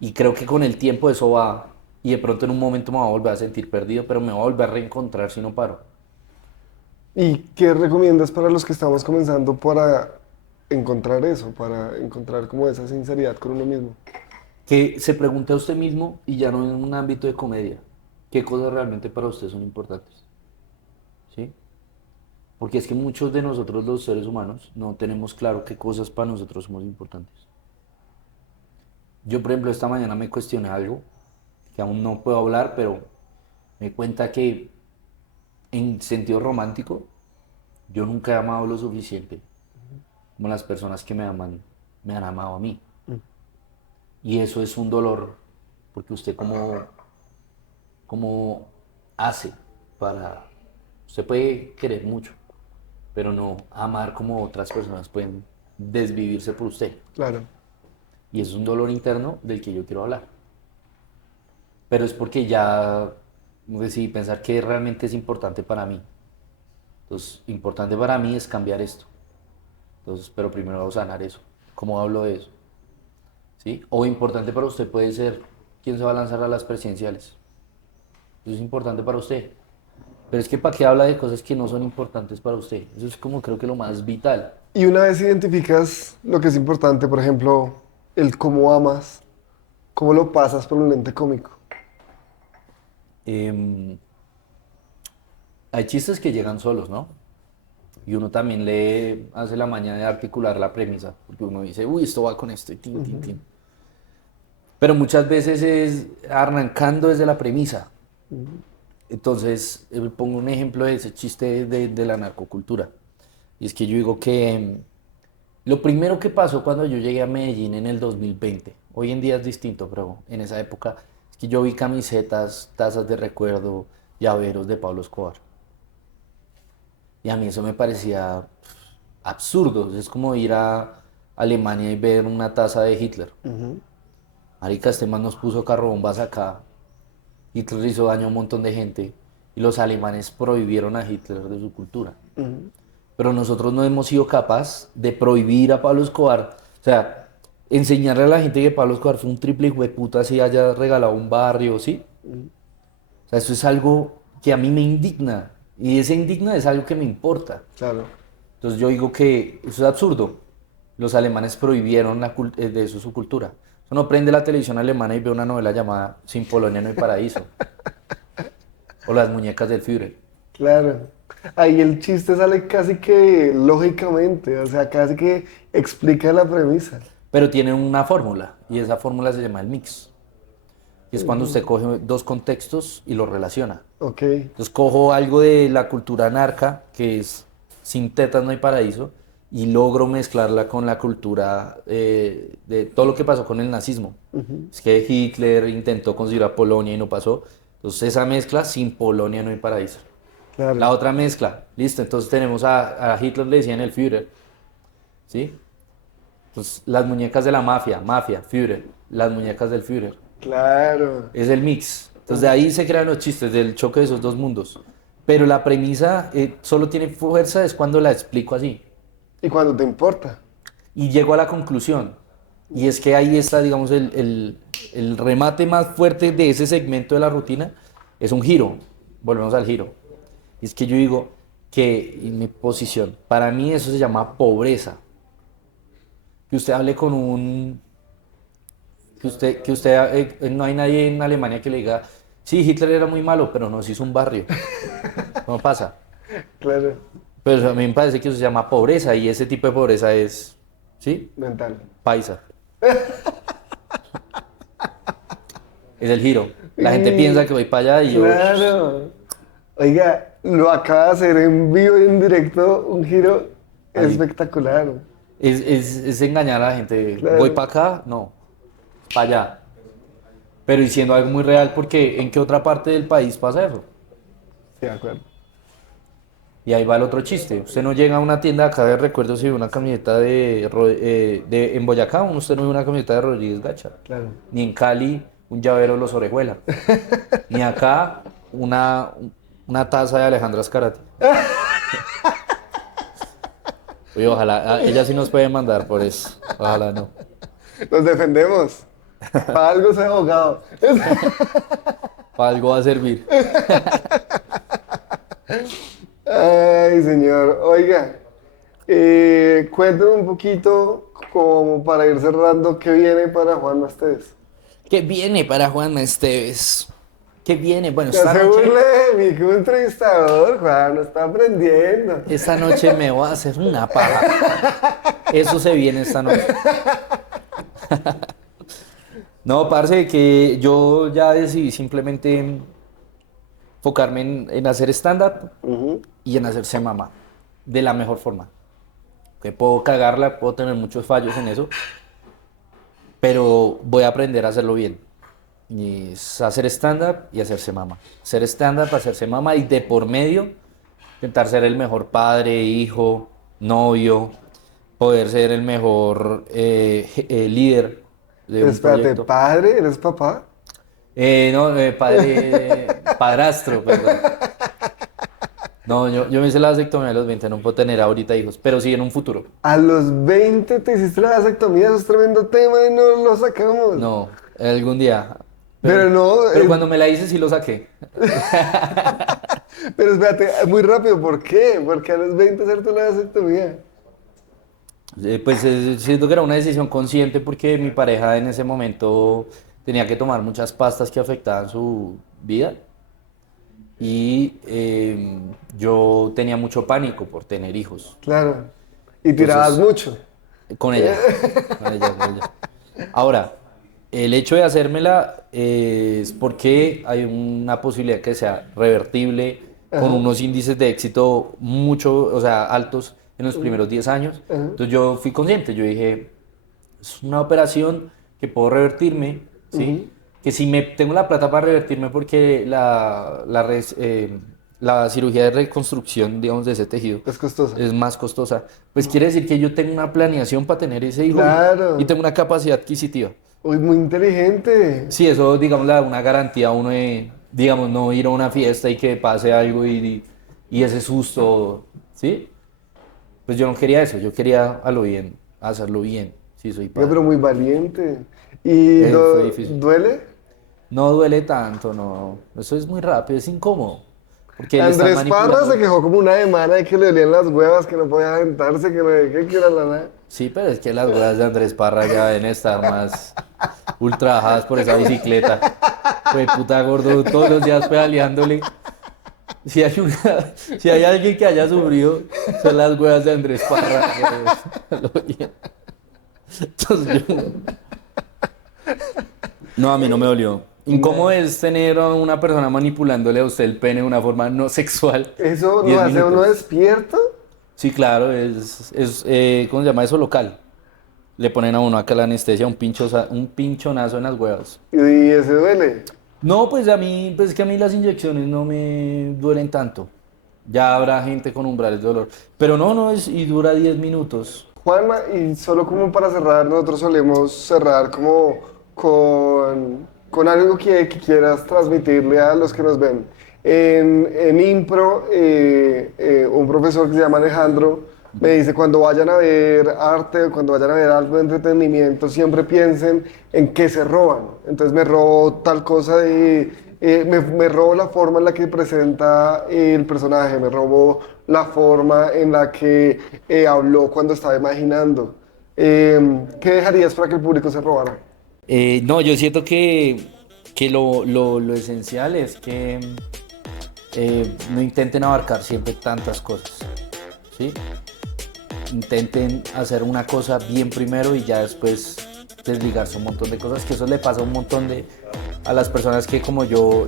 Y creo que con el tiempo eso va, y de pronto en un momento me voy a volver a sentir perdido, pero me voy a volver a reencontrar si no paro. ¿Y qué recomiendas para los que estamos comenzando para encontrar eso, para encontrar como esa sinceridad con uno mismo? Que se pregunte a usted mismo, y ya no en un ámbito de comedia, qué cosas realmente para usted son importantes. ¿Sí? Porque es que muchos de nosotros los seres humanos no tenemos claro qué cosas para nosotros somos importantes. Yo, por ejemplo, esta mañana me cuestioné algo que aún no puedo hablar, pero me di cuenta que en sentido romántico yo nunca he amado lo suficiente como las personas que me aman me han amado a mí. Y eso es un dolor, porque usted como hace para... Usted puede querer mucho, pero no amar como otras personas pueden desvivirse por usted. Claro. Y eso es un dolor interno del que yo quiero hablar. Pero es porque ya decidí pensar que realmente es importante para mí. Entonces, importante para mí es cambiar esto. Entonces, pero primero voy a sanar eso. ¿Cómo hablo de eso? ¿Sí? O importante para usted puede ser quién se va a lanzar a las presidenciales. Eso es importante para usted. Pero es que ¿para qué habla de cosas que no son importantes para usted? Eso es como creo que lo más vital. Y una vez identificas lo que es importante, por ejemplo, el cómo amas, cómo lo pasas por un lente cómico. Em, Hay chistes que llegan solos, ¿no? Y uno también le hace la maña de articular la premisa, porque uno dice, uy, esto va con esto, y tin, tin, tin. Pero muchas veces es arrancando desde la premisa. Entonces, pongo un ejemplo de ese chiste de la narcocultura. Y es que yo digo que lo primero que pasó cuando yo llegué a Medellín en el 2020, hoy en día es distinto, pero en esa época, es que yo vi camisetas, tazas de recuerdo, llaveros de Pablo Escobar. Y a mí eso me parecía absurdo. Es como ir a Alemania y ver una taza de Hitler. Marica, este man nos puso carrobombas acá. Hitler hizo daño a un montón de gente. Y los alemanes prohibieron a Hitler de su cultura. Pero nosotros no hemos sido capaces de prohibir a Pablo Escobar. O sea, enseñarle a la gente que Pablo Escobar fue un triple hijueputa si haya regalado un barrio, ¿sí? O sea, eso es algo que a mí me indigna. Y ese indigna es algo que me importa. Claro. Entonces yo digo que eso es absurdo. Los alemanes prohibieron de eso su cultura. Uno prende la televisión alemana y ve una novela llamada Sin Polonia no hay paraíso. O Las muñecas del Führer. Claro. Ahí el chiste sale casi que lógicamente, o sea, casi que explica la premisa. Pero tiene una fórmula. Y esa fórmula se llama el mix. Y es cuando usted coge dos contextos y los relaciona. Ok. Entonces cojo algo de la cultura narca, que es Sin tetas no hay paraíso, y logro mezclarla con la cultura de todo lo que pasó con el nazismo. Es que Hitler intentó conseguir a Polonia y no pasó. Entonces esa mezcla, Sin Polonia no hay paraíso. Claro. La otra mezcla, listo, entonces tenemos a Hitler le decían el Führer, ¿sí? Entonces las muñecas de la mafia, mafia, Führer, las muñecas del Führer. Claro. Es el mix. Entonces de ahí se crean los chistes del choque de esos dos mundos. Pero la premisa solo tiene fuerza es cuando la explico así. ¿Y cuando te importa? Y llego a la conclusión. Y es que ahí está, digamos, el remate más fuerte de ese segmento de la rutina. Es un giro. Volvemos al giro. Y es que yo digo que en mi posición, para mí eso se llama pobreza. Que usted hable con un... no hay nadie en Alemania que le diga, sí, Hitler era muy malo, pero nos hizo un barrio. No pasa. Claro. Pero a mí me parece que eso se llama pobreza y ese tipo de pobreza es, ¿sí? Mental. Paisa. Es el giro. La gente piensa que voy para allá y yo... Claro. Oiga, lo acaba de hacer en vivo y en directo, un giro Ahí. espectacular. Es engañar a la gente. Claro. ¿Voy para acá? No. Para allá. Pero diciendo algo muy real porque ¿en qué otra parte del país pasa eso? Sí, de acuerdo. Y ahí va el otro chiste. Usted no llega a una tienda acá de recuerdos y ve una camioneta en Boyacá, usted no ve una camioneta de Rodríguez Gacha. Claro. Ni en Cali un llavero Los Orejuela. Ni acá una taza de Alejandra Azcárate. Oye, ojalá, ella sí nos puede mandar por eso. Ojalá no. Nos defendemos. Para algo soy abogado. Para algo va a servir. Ay, señor. Oiga, cuéntame un poquito, como para ir cerrando, qué viene para Juanma Esteves. ¿Qué viene para Juanma Esteves? ¿Qué viene? Bueno, Ya esta se noche, burla de mí como entrevistador, Juan, no está aprendiendo. esta noche me voy a hacer una paja. Eso se viene esta noche. No, parce, que yo ya decidí simplemente enfocarme en hacer stand-up Ujú. y en hacerse mamá de la mejor forma. Que puedo cagarla, puedo tener muchos fallos en eso, pero voy a aprender a hacerlo bien. Y es hacer stand-up y hacerse mamá. Hacer stand-up, hacerse mamá y de por medio intentar ser el mejor padre, hijo, novio, poder ser el mejor líder de un Espérate, proyecto. ¿padre? ¿Eres papá? No, padrastro, perdón. No, yo me hice la vasectomía a los 20, no puedo tener ahorita hijos, pero sí en un futuro. A los 20 te hiciste la vasectomía, eso es tremendo tema y no lo sacamos. No, algún día. Pero no, Pero cuando me la hice sí lo saqué. pero espérate, muy rápido, ¿por qué? Porque a los 20 hacerte la vasectomía. Pues siento que era una decisión consciente porque mi pareja en ese momento tenía que tomar muchas pastas que afectaban su vida y yo tenía mucho pánico por tener hijos. Claro. Y tirabas Entonces, mucho. con ella, con ella. Ahora, el hecho de hacérmela es porque hay una posibilidad que sea revertible, con Ajá. unos índices de éxito mucho, o sea, altos en los primeros 10 años. Ajá. Entonces yo fui consciente, yo dije, es una operación que puedo revertirme, ¿sí? Ujú. Que si me tengo la plata para revertirme porque la cirugía de reconstrucción, digamos, de ese tejido Es costoso. es más costosa, pues quiere decir que yo tengo una planeación para tener ese hijo Claro. y tengo una capacidad adquisitiva. Uy, muy inteligente. Sí, eso, digamos, le da una garantía a uno de, digamos, no ir a una fiesta y que pase algo y ese susto, ¿sí? Pues yo no quería eso, yo quería a lo bien, hacerlo bien, sí, soy Oiga, padre. pero muy valiente. ¿Y Fue difícil. duele? No duele tanto, no, eso es muy rápido, es incómodo, porque le están Andrés Parra se manipulando. quejó como una semana de que le dolían las huevas, que no podía aventarse, que no sé qué, que era la nada. Sí, pero es que las ruedas de Andrés Parra ya deben estar más ultrajadas por esa bicicleta. Fue puta gordo, todos los días pedaleándole. Si hay alguien que haya sufrido, son las huevas de Andrés Parra. Entonces no, a mí no me dolió. ¿Cómo es tener a una persona manipulándole a usted el pene de una forma no sexual? ¿Eso lo 10 hace a uno minutos. despierto? Sí, claro, ¿cómo se llama eso? Local. Le ponen a uno acá la anestesia, un pinchonazo en las huevas. Y ese duele. No, pues a mí, pues es que a mí las inyecciones no me duelen tanto. Ya habrá gente con umbrales de dolor. Pero no, y dura 10 minutos. Juanma, y solo como para cerrar, nosotros solemos cerrar como con algo que quieras transmitirle a los que nos ven. En Impro, un profesor que se llama Alejandro me dice, cuando vayan a ver arte, cuando vayan a ver algo de entretenimiento, siempre piensen en qué se roban. Entonces me robo tal cosa me robo la forma en la que presenta el personaje, me robo la forma en la que habló cuando estaba imaginando. ¿Qué dejarías para que el público se robara? No, yo siento que lo esencial es que no intenten abarcar siempre tantas cosas, ¿sí? Intenten hacer una cosa bien primero y ya después desligarse un montón de cosas, que eso le pasa a un montón a las personas que como yo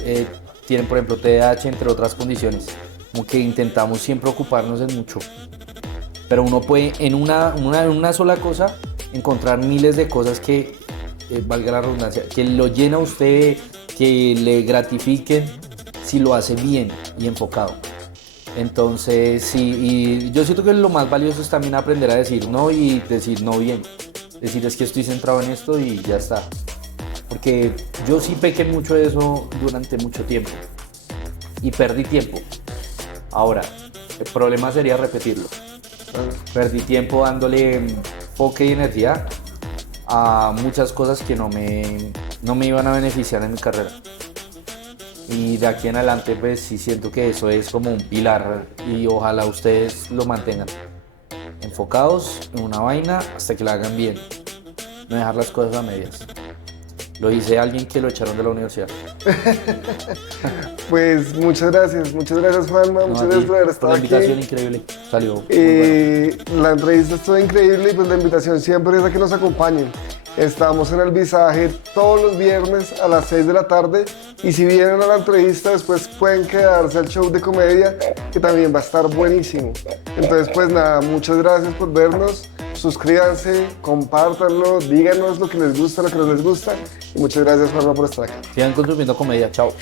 tienen, por ejemplo, TDAH, entre otras condiciones, como que intentamos siempre ocuparnos en mucho, pero uno puede en una sola cosa encontrar miles de cosas que, valga la redundancia, que lo llena a usted, que le gratifiquen, si lo hace bien y enfocado. Entonces, sí, y yo siento que lo más valioso es también aprender a decir no y decir no bien. Decir es que estoy centrado en esto y ya está. Porque yo sí pequé mucho de eso durante mucho tiempo y perdí tiempo. Ahora, el problema sería repetirlo. Perdí tiempo dándole enfoque y energía a muchas cosas que no me iban a beneficiar en mi carrera. Y de aquí en adelante pues sí siento que eso es como un pilar y ojalá ustedes lo mantengan enfocados en una vaina hasta que la hagan bien, no dejar las cosas a medias. Lo dice alguien que lo echaron de la universidad. Pues muchas gracias Juanma, No, muchas a gracias ti, por haber estado la invitación aquí. increíble, salió muy bueno. La entrevista estuvo increíble y pues la invitación siempre es a que nos acompañen. Estamos en el Visaje todos los viernes a las 6 de la tarde y si vienen a la entrevista después pueden quedarse al show de comedia que también va a estar buenísimo. Entonces pues nada, muchas gracias por vernos, suscríbanse, compártanlo, díganos lo que les gusta, lo que no les gusta y muchas gracias Juanma por estar aquí. Sigan consumiendo comedia, chao.